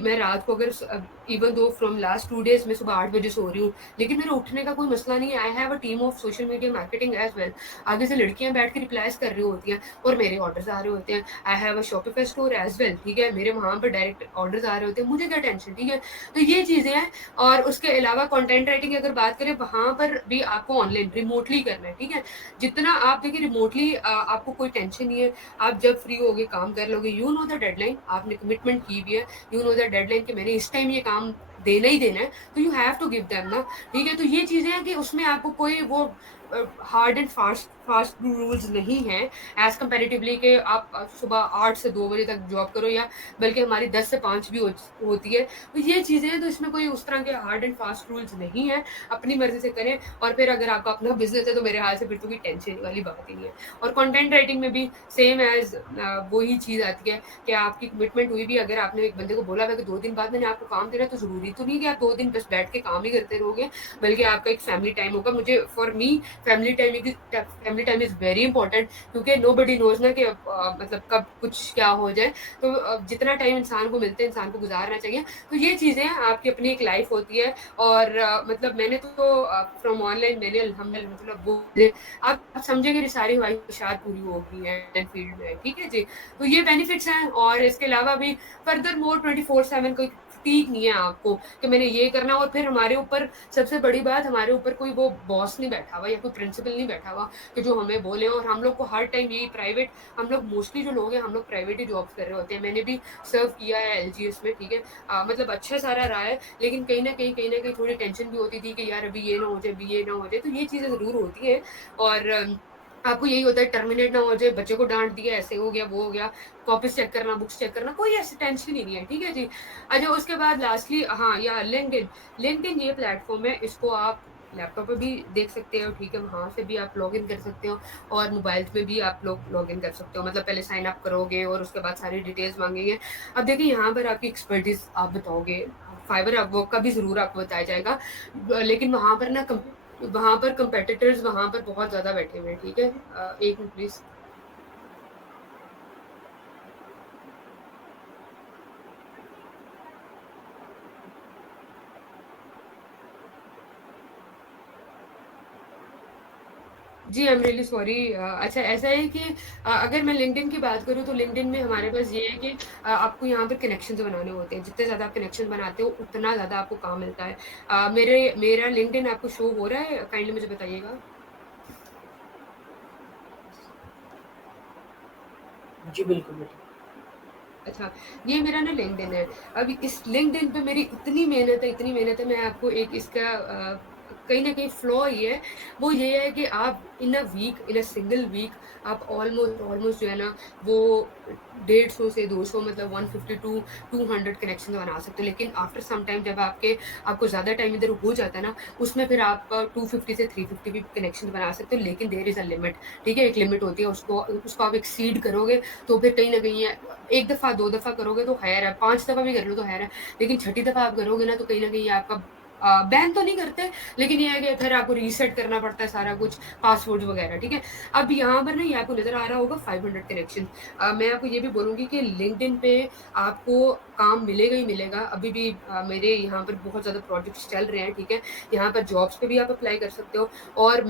मैं रात को अगर even though from last 2 days मैं सुबह 8 बजे सो रही हूँ, लेकिन मेरे उठने का कोई मसला नहीं है। I have a team of social media marketing as well. आगे से लड़कियां बैठ के रिप्लाईज कर रही होती हैं और मेरे ऑर्डर्स आ रहे होते हैं। I have a Shopify store as well, ठीक है, मेरे वहां पर डायरेक्ट ऑर्डर्स आ रहे होते हैं, मुझे क्या टेंशन, ठीक है। तो ये चीजें हैं। और उसके अलावा कंटेंट राइटिंग की अगर बात करें, वहां पर भी आपको ऑनलाइन रिमोटली करना है, ठीक है। जितना आप देखिए रिमोटली आपको कोई टेंशन नहीं है, आप जब फ्री होगे काम कर लोगे, यू नो द डेडलाइन, आपने कमिटमेंट की भी है, यू नो द डेडलाइन कि मैंने इस टाइम ये काम देना ही देना है, तो you have to give them ना, ठीक है। तो ये चीजें हैं कि उसमें आपको कोई वो hard and fast fast rules नहीं है एज कंपेरेटिवली कि आप सुबह 8 से 2 बजे तक जॉब करो, या बल्कि हमारी 10 से 5 भी होती है। तो ये चीज़ें हैं, तो इसमें कोई उस तरह के हार्ड एंड फास्ट रूल्स नहीं है, अपनी मर्जी से करें। और फिर अगर आपका अपना बिजनेस है तो मेरे हाल से फिर तो कोई टेंशन वाली बात ही नहीं है। और कंटेंट राइटिंग में भी सेम एज वही चीज़ आती है कि आपकी कमिटमेंट हुई भी, अगर आपने एक बंदे को बोला हुआ कि 2 दिन बाद मैंने आपको काम देना है, तो ज़रूरी तो नहीं कि आप 2 दिन बस बैठ के काम ही करते रहोगे, बल्कि आपका एक फैमिली टाइम होगा। मुझे for me family time is very important, क्योंकि नोबडी नोज ना कि मतलब कब कुछ क्या हो जाए। तो जितना टाइम इंसान को मिलता है इंसान को गुजारना चाहिए। तो ये चीज़ें आपकी अपनी एक लाइफ होती है। और मतलब मैंने तो फ्रॉम ऑनलाइन मैंने अल्हम्दुलिल्लाह मतलब वो आप समझे कि सारी ख्वाहिशात पूरी हो गई हैं फील्ड में, ठीक है जी। तो ये बेनिफिट्स हैं। और इसके अलावा भी फर्दर मोर 24/7 कोई फटीग नहीं है आपको कि मैंने ये करना। और फिर हमारे ऊपर सबसे बड़ी बात, हमारे ऊपर कोई वो बॉस नहीं बैठा हुआ या कोई प्रिंसिपल नहीं बैठा हुआ कि जो हमें बोले। और हम लोग को हर टाइम यही प्राइवेट, हम लोग मोस्टली जो लोग हैं हम लोग प्राइवेट ही जॉब्स कर रहे होते हैं। मैंने भी सर्व किया है एलजीएस में, ठीक है। मतलब अच्छा सारा रहा है, लेकिन कहीं ना कहीं थोड़ी टेंशन भी होती थी कि यार अभी ये ना हो जाए, अभी ये ना हो जाए। तो ये चीज़ें ज़रूर होती हैं। और आपको यही होता है टर्मिनेट ना हो जाए, बच्चे को डांट दिया, ऐसे हो गया वो हो गया, कॉपीज चेक करना, बुक्स चेक करना, कोई ऐसी टेंशन ही नहीं है, ठीक है जी। अच्छा, उसके बाद लास्टली हाँ या लिंक्डइन। लिंक्डइन ये प्लेटफॉर्म है, इसको आप लैपटॉप पे भी देख सकते हो, ठीक है, वहाँ से भी आप लॉग इन कर सकते हो, और मोबाइल में भी आप लोग लॉग इन कर सकते हो। मतलब पहले साइन अप करोगे और उसके बाद सारी डिटेल्स मांगेंगे। अब देखिए यहाँ पर आपकी एक्सपर्टीज आप बताओगे, फाइबर आप वो का भी ज़रूर आपको बताया जाएगा, लेकिन वहाँ पर कंपेटिटर्स वहाँ पर बहुत ज़्यादा बैठे हुए हैं, ठीक है। एक मिनट प्लीज़। जी, आई एम रियली सॉरी। अच्छा ऐसा है कि अगर मैं लिंक्डइन की बात करूँ तो लिंक्डइन में हमारे पास ये है कि आपको यहाँ पर कनेक्शंस बनाने होते हैं। जितने ज़्यादा आप कनेक्शन बनाते हो उतना ज़्यादा आपको काम मिलता है। मेरा लिंक्डइन आपको शो हो रहा है? काइंडली मुझे बताइएगा। जी, बिल्कुल, बिल्कुल। अच्छा, ये मेरा ना लिंक्डइन है। अब इस लिंक्डइन पे मेरी इतनी मेहनत है, मैं आपको एक इसका कहीं न कहीं फ्लॉ ये है, वो ये है कि आप इन अ सिंगल वीक आप ऑलमोस्ट जो है ना, वो 150 से 200 मतलब 150 टू 200 कनेक्शन बना सकते हो। लेकिन आफ्टर सम टाइम जब आपको ज़्यादा टाइम इधर हो जाता है ना, उसमें फिर आप 250 से 350 भी कनेक्शन बना सकते हो, लेकिन देयर इज़ अ लिमिट, ठीक है? एक लिमिट होती है, उसको उसको आप एक्सीड करोगे, तो फिर कहीं न कहीं 1 दफ़ा, 2 दफ़ा करोगे तो खैर है, 5 दफ़ा भी कर लो तो खैर है, लेकिन छठी दफ़ा आप करोगे ना तो कहीं न कहीं आपका बैन तो नहीं करते, लेकिन ये है कि फिर आपको रीसेट करना पड़ता है सारा कुछ, पासवर्ड वगैरह, ठीक है? अब यहाँ पर ना ये आपको नज़र आ रहा होगा 500 कनेक्शन। मैं आपको ये भी बोलूँगी कि लिंक्डइन पे आपको काम मिलेगा ही मिलेगा। अभी भी मेरे यहाँ पर बहुत ज़्यादा प्रोजेक्ट्स चल रहे हैं, ठीक है? यहाँ पर जॉब्स पे भी आप अप्लाई कर सकते हो, और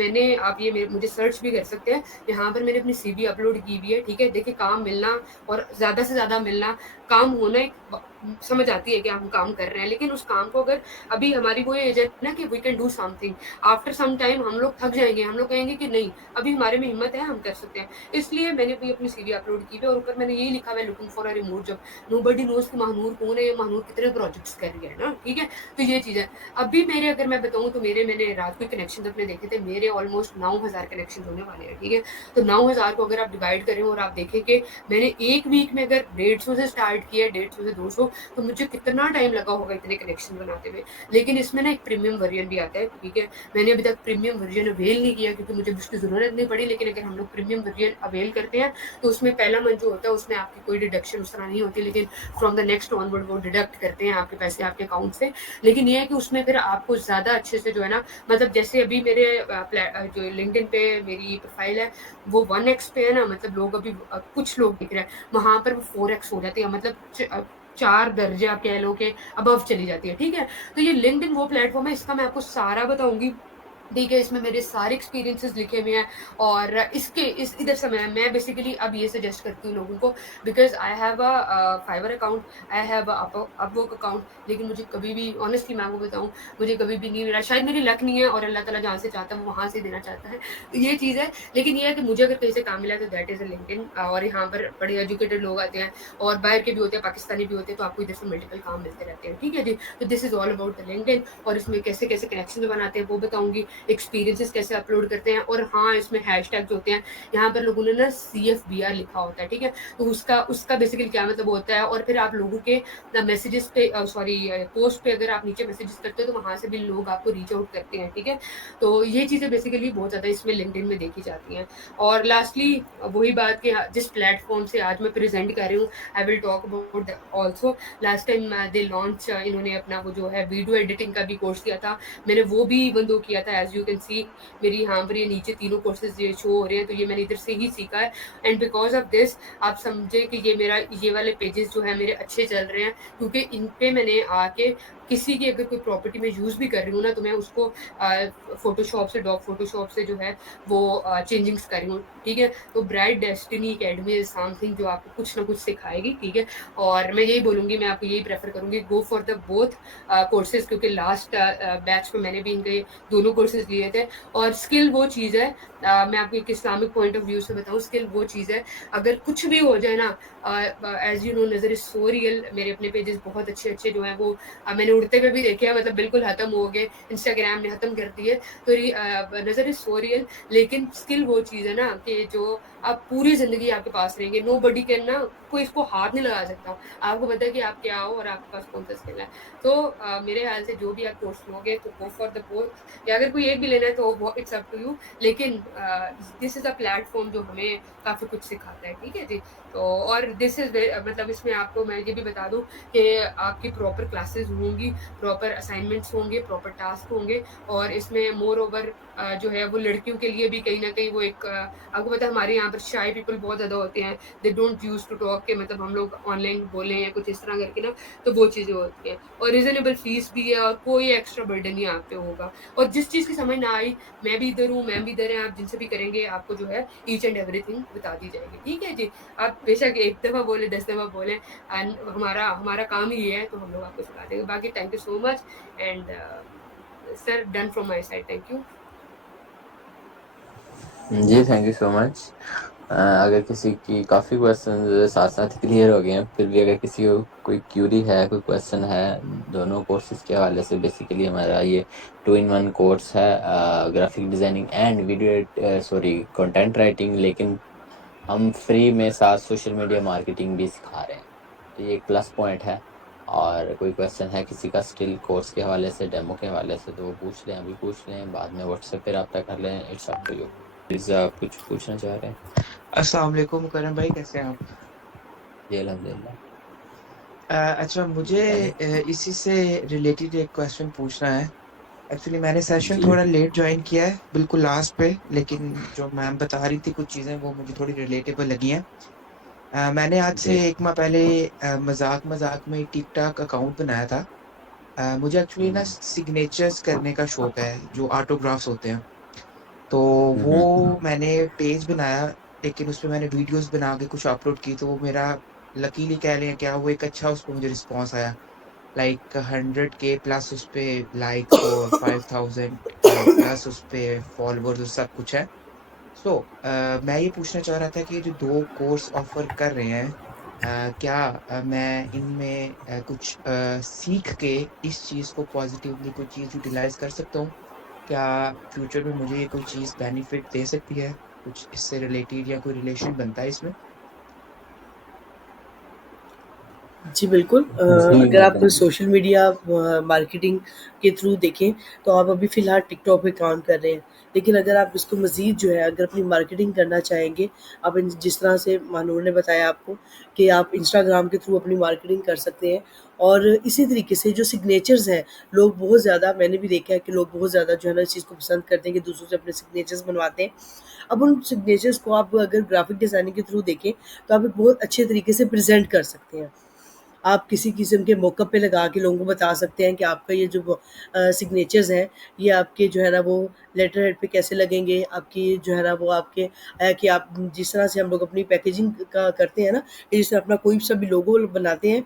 आप ये मुझे सर्च भी कर सकते हैं। यहाँ पर मैंने अपनी सीवी अपलोड की हुई है, ठीक है? देखिए, काम मिलना और ज़्यादा से ज़्यादा मिलना, काम होना एक समझ आती है कि हम काम कर रहे हैं, लेकिन उस काम को अगर अभी हमारी वो एज है ना कि we can do something, after some time हम लोग थक जाएँगे, हम लोग कहेंगे कि नहीं, अभी हमारे में हिम्मत है, हम कर सकते हैं। इसलिए मैंने भी अपनी सीवी अपलोड की है और ऊपर मैंने यही लिखा हुआ है, looking for a remote job. Nobody nose कि महानूर कौन है या महानूर कितने प्रोजेक्ट्स कर रही है ना, ठीक है? तो ये चीज़ है। अभी मेरे अगर मैं बताऊँ तो मैंने रात को कनेक्शन अपने देखे थे, मेरे ऑलमोस्ट 9,000 कनेक्शन होने वाले हैं, ठीक है? तो 9,000 को अगर आप डिवाइड करें और आप देखें कि मैंने 1 वीक में अगर 150 से स्टार्ट किया, 150 से 200, तो मुझे कितना टाइम लगा होगा इतने कनेक्शन बनाते हुए। लेकिन इसमें ना एक प्रीमियम वर्ज़न भी आता है, ठीक है? मैंने अभी तक प्रीमियम वर्ज़न अवेल नहीं किया क्योंकि मुझे उसकी ज़रूरत नहीं पड़ी, लेकिन अगर हम लोग प्रीमियम वर्ज़न अवेल करते हैं, तो उसमें पहला मंथ जो होता है उसमें आपकी कोई डिडक्शन उस तरह नहीं होती, लेकिन फ्रॉम द नेक्स्ट ऑनवर्ड वो डिडक्ट करते हैं आपके पैसे आपके अकाउंट से। लेकिन ये है कि उसमें फिर आपको ज़्यादा अच्छे से जो है ना, मतलब जैसे अभी मेरे जो लिंक्डइन पे मेरी प्रोफ़ाइल है, वो 1x पे है ना, मतलब लोग अभी कुछ लोग दिख रहे हैं, वहाँ पर वो 4x हो जाती है, मतलब 4 दर्जे आप कह लो कि अबव चली जाती है, ठीक है? तो ये लिंक्डइन वो प्लेटफ़ॉर्म है, इसका मैं आपको सारा बताऊँगी, ठीक है? इसमें मेरे सारे एक्सपीरियंसेस लिखे हुए हैं, और इसके इस इधर से मैं बेसिकली अब ये सजेस्ट करती हूँ लोगों को, because I have Fiverr account, I have Upwork account, लेकिन मुझे कभी भी ऑनेस्टली मैं आपको बताऊँ, मुझे कभी भी नहीं मिला। शायद मेरी लक नहीं है और अल्लाह ताला जहाँ से चाहता है वो वहाँ से देना चाहता है। तो ये चीज़ है, लेकिन ये है कि मुझे अगर कहीं से काम मिला है तो दैट इज़ अ लिंक्डइन, और यहाँ पर बड़े एजुकेटेड लोग आते हैं और बाहर के भी होते हैं, पाकिस्तानी भी होते हैं, तो आपको इधर से मल्टीपल काम मिलते रहते हैं, ठीक है जी? तो this is all about the LinkedIn, और इसमें कैसे-कैसे कनेक्शन बनाते हैं वो बताऊँगी, एक्सपीरियंसेस कैसे अपलोड करते हैं, और हाँ, इसमें हैशटैग जो होते हैं, यहाँ पर लोगों ने ना सीएफबीआर लिखा होता है, ठीक है? तो उसका उसका बेसिकली क्या मतलब होता है, और फिर आप लोगों के मैसेजेस पे पोस्ट पे अगर आप नीचे मैसेजेस करते हो तो वहाँ से भी लोग आपको रीच आउट करते हैं, ठीक है? तो ये चीज़ें बेसिकली बहुत ज़्यादा इसमें लिंक्डइन में देखी जाती हैं। और लास्टली वही बात कि जिस प्लेटफ़ॉर्म से आज मैं प्रेज़ेंट कर रही हूँ, I will talk about that also. Last time they launch इन्होंने अपना वो जो है वीडियो एडिटिंग का भी कोर्स किया था। मैंने वो भी इवन दो किया था, एज़ यू कैन सी मेरी यहाँ पर ये नीचे तीनों कोर्सेज़ ये शो हो रहे हैं, तो ये मैंने इधर से ही सीखा है, एंड बिकॉज़ ऑफ दिस आप समझे कि ये वाले पेजेज़ जो हैं मेरे अच्छे चल रहे हैं, क्योंकि इन पे मैंने आके किसी की अगर कोई प्रॉपर्टी मैं यूज़ भी कर रही हूँ ना, तो मैं उसको फ़ोटोशॉप से डॉग फ़ोटोशॉप से जो है वो चेंजिंग्स कर रही हूँ, ठीक है? तो bright destiny academy is something जो आपको कुछ ना कुछ सिखाएगी, ठीक है? और मैं यही बोलूँगी, मैं आपको यही प्रेफ़र करूँगी, go for the both courses, क्योंकि लास्ट बैच में मैंने भी इनके दोनों कोर्सेज़ लिए थे, और स्किल वो चीज़ है, मैं आपको एक इस्लामिक पॉइंट ऑफ व्यू से बताऊँ, स्किल वो चीज़ है, अगर कुछ भी हो जाए ना, एज़ यू नो नज़र इज़ सो रियल, मेरे अपने पेजेज़ बहुत अच्छे-अच्छे जो हैं वो मैंने उड़ते हुए भी देखे हैं, मतलब बिल्कुल ख़त्म हो गए, इंस्टाग्राम ने ख़त्म कर दिए, तो नज़र इज़ सो रियल, लेकिन स्किल वो चीज़ है ना कि जो आप पूरी ज़िंदगी आपके पास रहेंगे, नोबडी कैन ना, कोई इसको हाथ नहीं लगा सकता। आपको पता है कि आप क्या हो और आपके पास कौन-सा स्किल है। तो मेरे ख़्याल से जो भी आप कोर्स लोगे तो गो फॉर द बोथ, या अगर कोई एक भी लेना है तो वो इट्स अप टू यू, लेकिन दिस इज़ अ प्लेटफ़ॉर्म जो हमें काफ़ी कुछ सिखाता है, ठीक है जी? तो और दिस इज़ मतलब इसमें आपको मैं ये भी बता दूँ कि आपकी प्रॉपर क्लासेस होंगी, प्रॉपर असाइनमेंट्स होंगे, प्रॉपर टास्क होंगे, और इसमें मोर ओवर जो है वो लड़कियों के लिए भी कहीं न कहीं वो एक आपको पता है हमारे यहाँ पर शाय पीपल बहुत ज़्यादा होते हैं, they don't use to talk, के मतलब हम लोग ऑनलाइन बोलें या कुछ इस तरह करके ना, तो वो चीज़ें होती हैं, और रीज़नेबल फ़ीस भी है, और कोई एक्स्ट्रा बर्डन नहीं आप पे होगा, और जिस चीज़ की समझ ना आई, मैं भी इधर हूँ, मैम भी इधर हैं, आप जिनसे भी करेंगे आपको जो है ईच एंड एवरीथिंग बता दी जाएगी, ठीक है जी? आप बेशक 1 दफ़ा बोले, 10 दफ़ा बोलें, एंड हमारा हमारा काम ही ये है, तो हम लोग आपको सिखा देंगे। बाकी thank you so much, and sir done from my side, thank you. जी, थैंक यू सो मच। अगर किसी की काफ़ी क्वेश्चन साथ साथ क्लियर हो गए हैं, फिर भी अगर किसी को कोई क्यूरी है, कोई क्वेश्चन है दोनों कोर्सेज के हवाले से, बेसिकली हमारा ये 2 in 1 कोर्स है, graphic designing and video sorry content writing, लेकिन हम फ्री में साथ सोशल मीडिया मार्केटिंग भी सिखा रहे हैं, तो ये एक प्लस पॉइंट है। और कोई क्वेश्चन है किसी का स्टिल कोर्स के हवाले से, डेमो के हवाले से, तो वो पूछ लें, अभी पूछ लें, बाद में व्हाट्सएप पे रब्ता कर लें, it's up to you. Please आप कुछ पूछना चाह रहे हैं? अस्सलाम वालेकुम मुकर्रम भाई, कैसे हैं आप? जी अल्हम्दुलिल्लाह। अच्छा, मुझे इसी से रिलेटेड एक क्वेश्चन पूछना है। एक्चुअली मैंने सेशन जी थोड़ा लेट ज्वाइन किया है, बिल्कुल लास्ट पे, लेकिन जो मैम बता रही थी कुछ चीज़ें वो मुझे थोड़ी रिलेटेबल लगी हैं। मैंने आज से जी। 1 माह पहले मज़ाक-मज़ाक में टिकटॉक अकाउंट बनाया था। मुझे एक्चुअली ना सिग्नेचर्स करने का शौक है, जो ऑटोग्राफ्स होते हैं। तो वो मैंने पेज बनाया, लेकिन उसपे मैंने वीडियोज़ बना के कुछ अपलोड की, तो वो मेरा लकीली कह लें क्या, वो एक अच्छा उसपे मुझे रिस्पॉन्स आया। लाइक 100 के प्लस उसपे लाइक्स और 5000 प्लस उसपे फॉलोवर्स और सब कुछ है। मैं ये पूछना चाह रहा था कि ये जो 2 कोर्स ऑफ़र कर रहे हैं, क्या मैं इनमें कुछ सीख के इस चीज़ को पॉज़िटिवली कोई चीज़ यूटिलाइज़ कर सकता हूँ? क्या फ्यूचर में मुझे ये कोई चीज़ बेनिफिट दे सकती है? कुछ इससे रिलेटेड या कोई रिलेशन बनता है इसमें? जी, बिल्कुल। जी अगर आप मतलब सोशल मीडिया मार्केटिंग के थ्रू देखें, तो आप अभी फ़िलहाल टिकटॉक पे काम कर रहे हैं। लेकिन अगर आप इसको मज़ीद जो है अगर अपनी मार्केटिंग करना चाहेंगे, आप इन जिस तरह से महानूर ने बताया आपको कि आप इंस्टाग्राम के थ्रू अपनी मार्केटिंग कर सकते हैं। और इसी तरीके से जो सिग्नेचर्स हैं, लोग बहुत ज़्यादा मैंने भी देखा है कि लोग बहुत ज़्यादा जो है ना इस चीज़ को पसंद करते हैं कि दूसरों से अपने सिग्नेचर्स बनवाते हैं। अब उन सिग्नेचर्स को आप अगर ग्राफ़िक डिज़ाइनिंग के थ्रू देखें, तो आप एक बहुत अच्छे तरीके से प्रेज़ेंट कर सकते हैं। आप किसी किस्म के मॉकअप पे लगा के लोगों को बता सकते हैं कि आपका ये जो सिग्नेचर्स हैं, ये आपके जो है ना वो लेटर हेड पे कैसे लगेंगे, आपकी जो है ना वो आपके कि आप जिस तरह से हम लोग अपनी पैकेजिंग का करते हैं ना, कि जिस तरह अपना कोई सा भी लोगो बनाते हैं,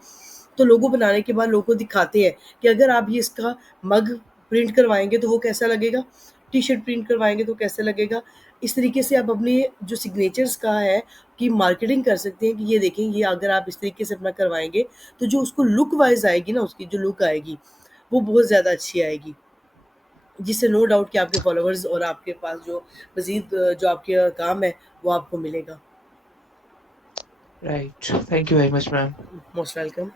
तो लोगो बनाने के बाद लोगों को दिखाते हैं कि अगर आप ये इसका मग प्रिंट करवाएँगे तो वो कैसा लगेगा, टी-शर्ट प्रिंट करवाएँगे तो कैसा लगेगा। इस तरीके से आप अपने जो सिग्नेचर्स का है कि मार्केटिंग कर सकते हैं कि ये देखें, ये अगर आप इस तरीके से अपना करवाएँगे, तो जो उसको लुक वाइज़ आएगी ना, उसकी जो लुक आएगी, वो बहुत ज़्यादा अच्छी आएगी। जिससे नो डाउट कि आपके फॉलोवर्स और आपके पास जो मज़ीद जो आपके काम है, वो आपको मिलेगा। Right, thank you very much ma'am. Most welcome.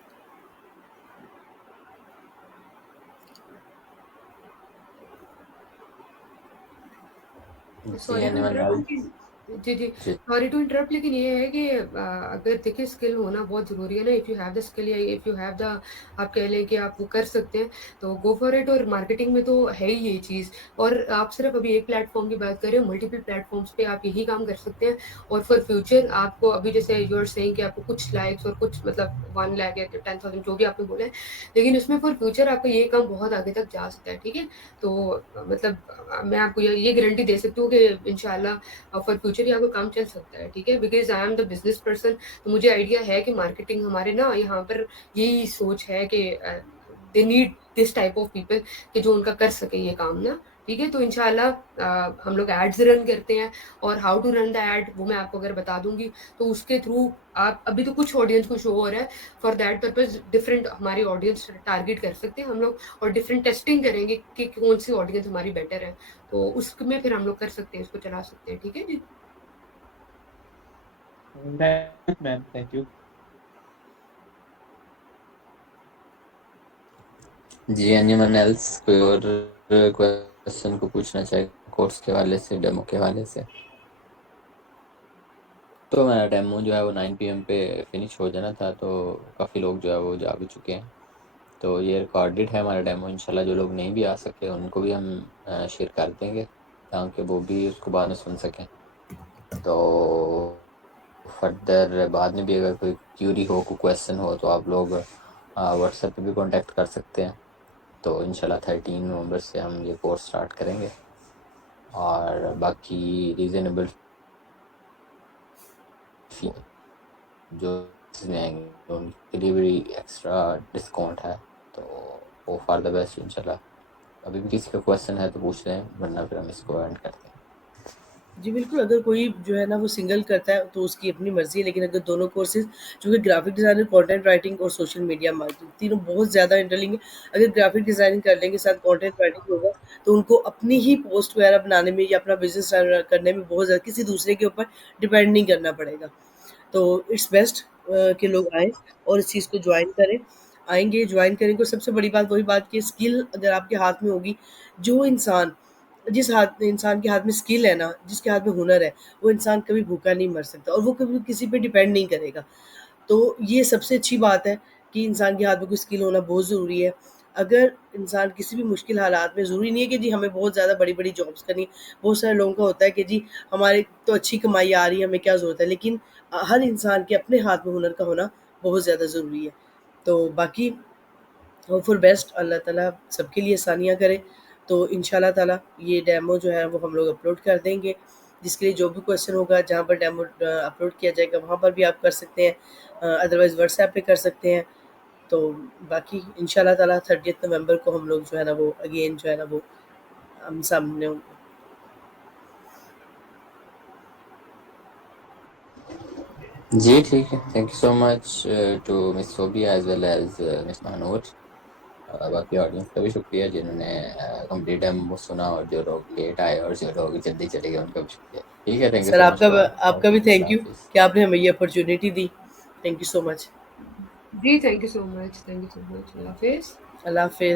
जी sorry to anyone interrupt, else? लेकिन जी, जी, जी सॉरी टू इंटरप्ट, लेकिन ये है कि अगर देखिए स्किल होना बहुत ज़रूरी है ना। If you have the skill या इफ़ यू हैव द, आप कह लें कि आप वो कर सकते हैं, तो गो फॉर इट। और मार्केटिंग में तो है ही ये चीज़। और आप सिर्फ अभी एक प्लेटफ़ॉर्म की बात कर रहे हो, मल्टीपल प्लेटफ़ॉर्म्स पे आप यही काम कर सकते हैं। और फॉर फ्यूचर आपको अभी जैसे यू आर सेइंग कि आपको कुछ लाइक्स और कुछ मतलब 1 लाख या 10,000 जो भी आपने बोला है, लेकिन उसमें फॉर फ्यूचर आपका ये काम बहुत आगे तक जा सकता है, ठीक है? तो मतलब मैं आपको ये गारंटी दे सकती हूँ कि इंशाल्लाह फॉर फ्यूचर ये आपका काम चल सकता है, ठीक है? Because I am the business person, तो मुझे आइडिया है कि मार्केटिंग हमारे ना यहाँ पर यही सोच है कि they need this type of people कि जो उनका कर सके ये काम ना, ठीक है? तो इंशाल्लाह हम लोग एड्स रन करते हैं, और how to run the ad वो मैं आपको अगर बता दूँगी, तो उसके थ्रू आप अभी तो कुछ ऑडियंस को शो हो रहा है, फॉर दैट पर्पज़ डिफरेंट हमारी ऑडियंस टारगेट कर सकते हैं हम लोग, और डिफरेंट टेस्टिंग करेंगे कि कौन-सी ऑडियंस हमारी बेटर है। तो उसमें फिर हम लोग कर सकते हैं, इसको चला सकते हैं, ठीक है जी? Right ma'am, thank you. जी एनीवन एल्स? कोई और क्वेश्चन को पूछना चाहे कोर्स के हवाले से, डेमो के हवाले से? तो हमारा डेमो जो है वो 9 PM पे फिनिश हो जाना था, तो काफ़ी लोग जो है वो जा भी चुके हैं। तो ये रिकॉर्डेड है हमारा डेमो, इंशाल्लाह जो लोग नहीं भी आ सके उनको भी हम शेयर कर देंगे, ताकि वो भी उसको बाद में सुन सकें। तो फर्दर बाद में भी अगर कोई क्यूरी हो, कोई क्वेश्चन हो, तो आप लोग व्हाट्सएप पे भी कांटेक्ट कर सकते हैं। तो इंशाल्लाह 13 नवंबर से हम ये कोर्स स्टार्ट करेंगे, और बाकी रीज़नेबल फ़ी जो इसमें आएंगे उनके लिए भी एक्स्ट्रा डिस्काउंट है। तो वो फॉर द बेस्ट इंशाल्लाह। अभी भी किसी का क्वेश्चन है तो पूछ लें, वरना फिर हम इसको एंड करते हैं। जी, बिल्कुल, अगर कोई जो है ना वो सिंगल करता है तो उसकी अपनी मर्ज़ी है, लेकिन अगर दोनों कोर्सेज़, चूँकि ग्राफ़िक डिज़ाइनर, कंटेंट राइटिंग और सोशल मीडिया मार्केटिंग तीनों बहुत ज़्यादा इंटरलिंक है। अगर ग्राफ़िक डिज़ाइनिंग कर लेंगे, साथ कंटेंट राइटिंग होगा, तो उनको अपनी ही पोस्ट वगैरह बनाने में या अपना बिज़नेस रन करने में बहुत ज़्यादा किसी दूसरे के ऊपर डिपेंड नहीं करना पड़ेगा। तो इट्स बेस्ट कि लोग आएँ और इस चीज़ को जॉइन करें। आएँगे, जॉइन करेंगे, और सबसे बड़ी बात वही बात कि स्किल अगर आपके हाथ में होगी, जो इंसान इंसान के हाथ में स्किल है ना, जिसके हाथ में हुनर है, वो इंसान कभी भूखा नहीं मर सकता और वो कभी किसी पे डिपेंड नहीं करेगा। तो ये सबसे अच्छी बात है कि इंसान के हाथ में कोई स्किल होना बहुत ज़रूरी है। अगर इंसान किसी भी मुश्किल हालात में, ज़रूरी नहीं है कि जी हमें बहुत ज़्यादा बड़ी-बड़ी जॉब्स करनी है। बहुत सारे लोगों का होता है कि जी हमारे तो अच्छी कमाई आ रही है, हमें क्या ज़रूरत है? लेकिन हर इंसान के अपने हाथ में हुनर का होना बहुत ज़्यादा ज़रूरी है। तो बाकी होप फॉर बेस्ट, अल्लाह ताला सबके लिए आसानियाँ करे। तो इंशाल्लाह ताला ये डेमो जो है वो हम लोग अपलोड कर देंगे। जिसके लिए जो भी क्वेश्चन होगा, जहाँ पर डेमो अपलोड किया जाएगा वहाँ पर भी आप कर सकते हैं, अदरवाइज़ व्हाट्सऐप पे कर सकते हैं। तो बाकी इंशाल्लाह ताला 30th नवंबर को हम लोग जो है ना वो अगेन जो है ना वो हम सामने होंगे। जी ठीक है, thank you so much to miss Sobia as well as miss Mahnoor. बाकी ऑडियंस का भी शुक्रिया जिन्होंने कंप्लीट डेमो सुना, और जो लोग लेट आए और जो लोग जल्दी चले गए उनका भी शुक्रिया। ठीक है, thank you sir so much आपका फॉर आपका भी वॉचिंग। थैंक अल्लाह यू हाफिज़। कि आपने हमें ये अपॉर्च्युनिटी दी। Thank you so much. जी, थैंक यू सो मच, अल्लाह हाफ़िज़। अल्लाह हाफ़िज़।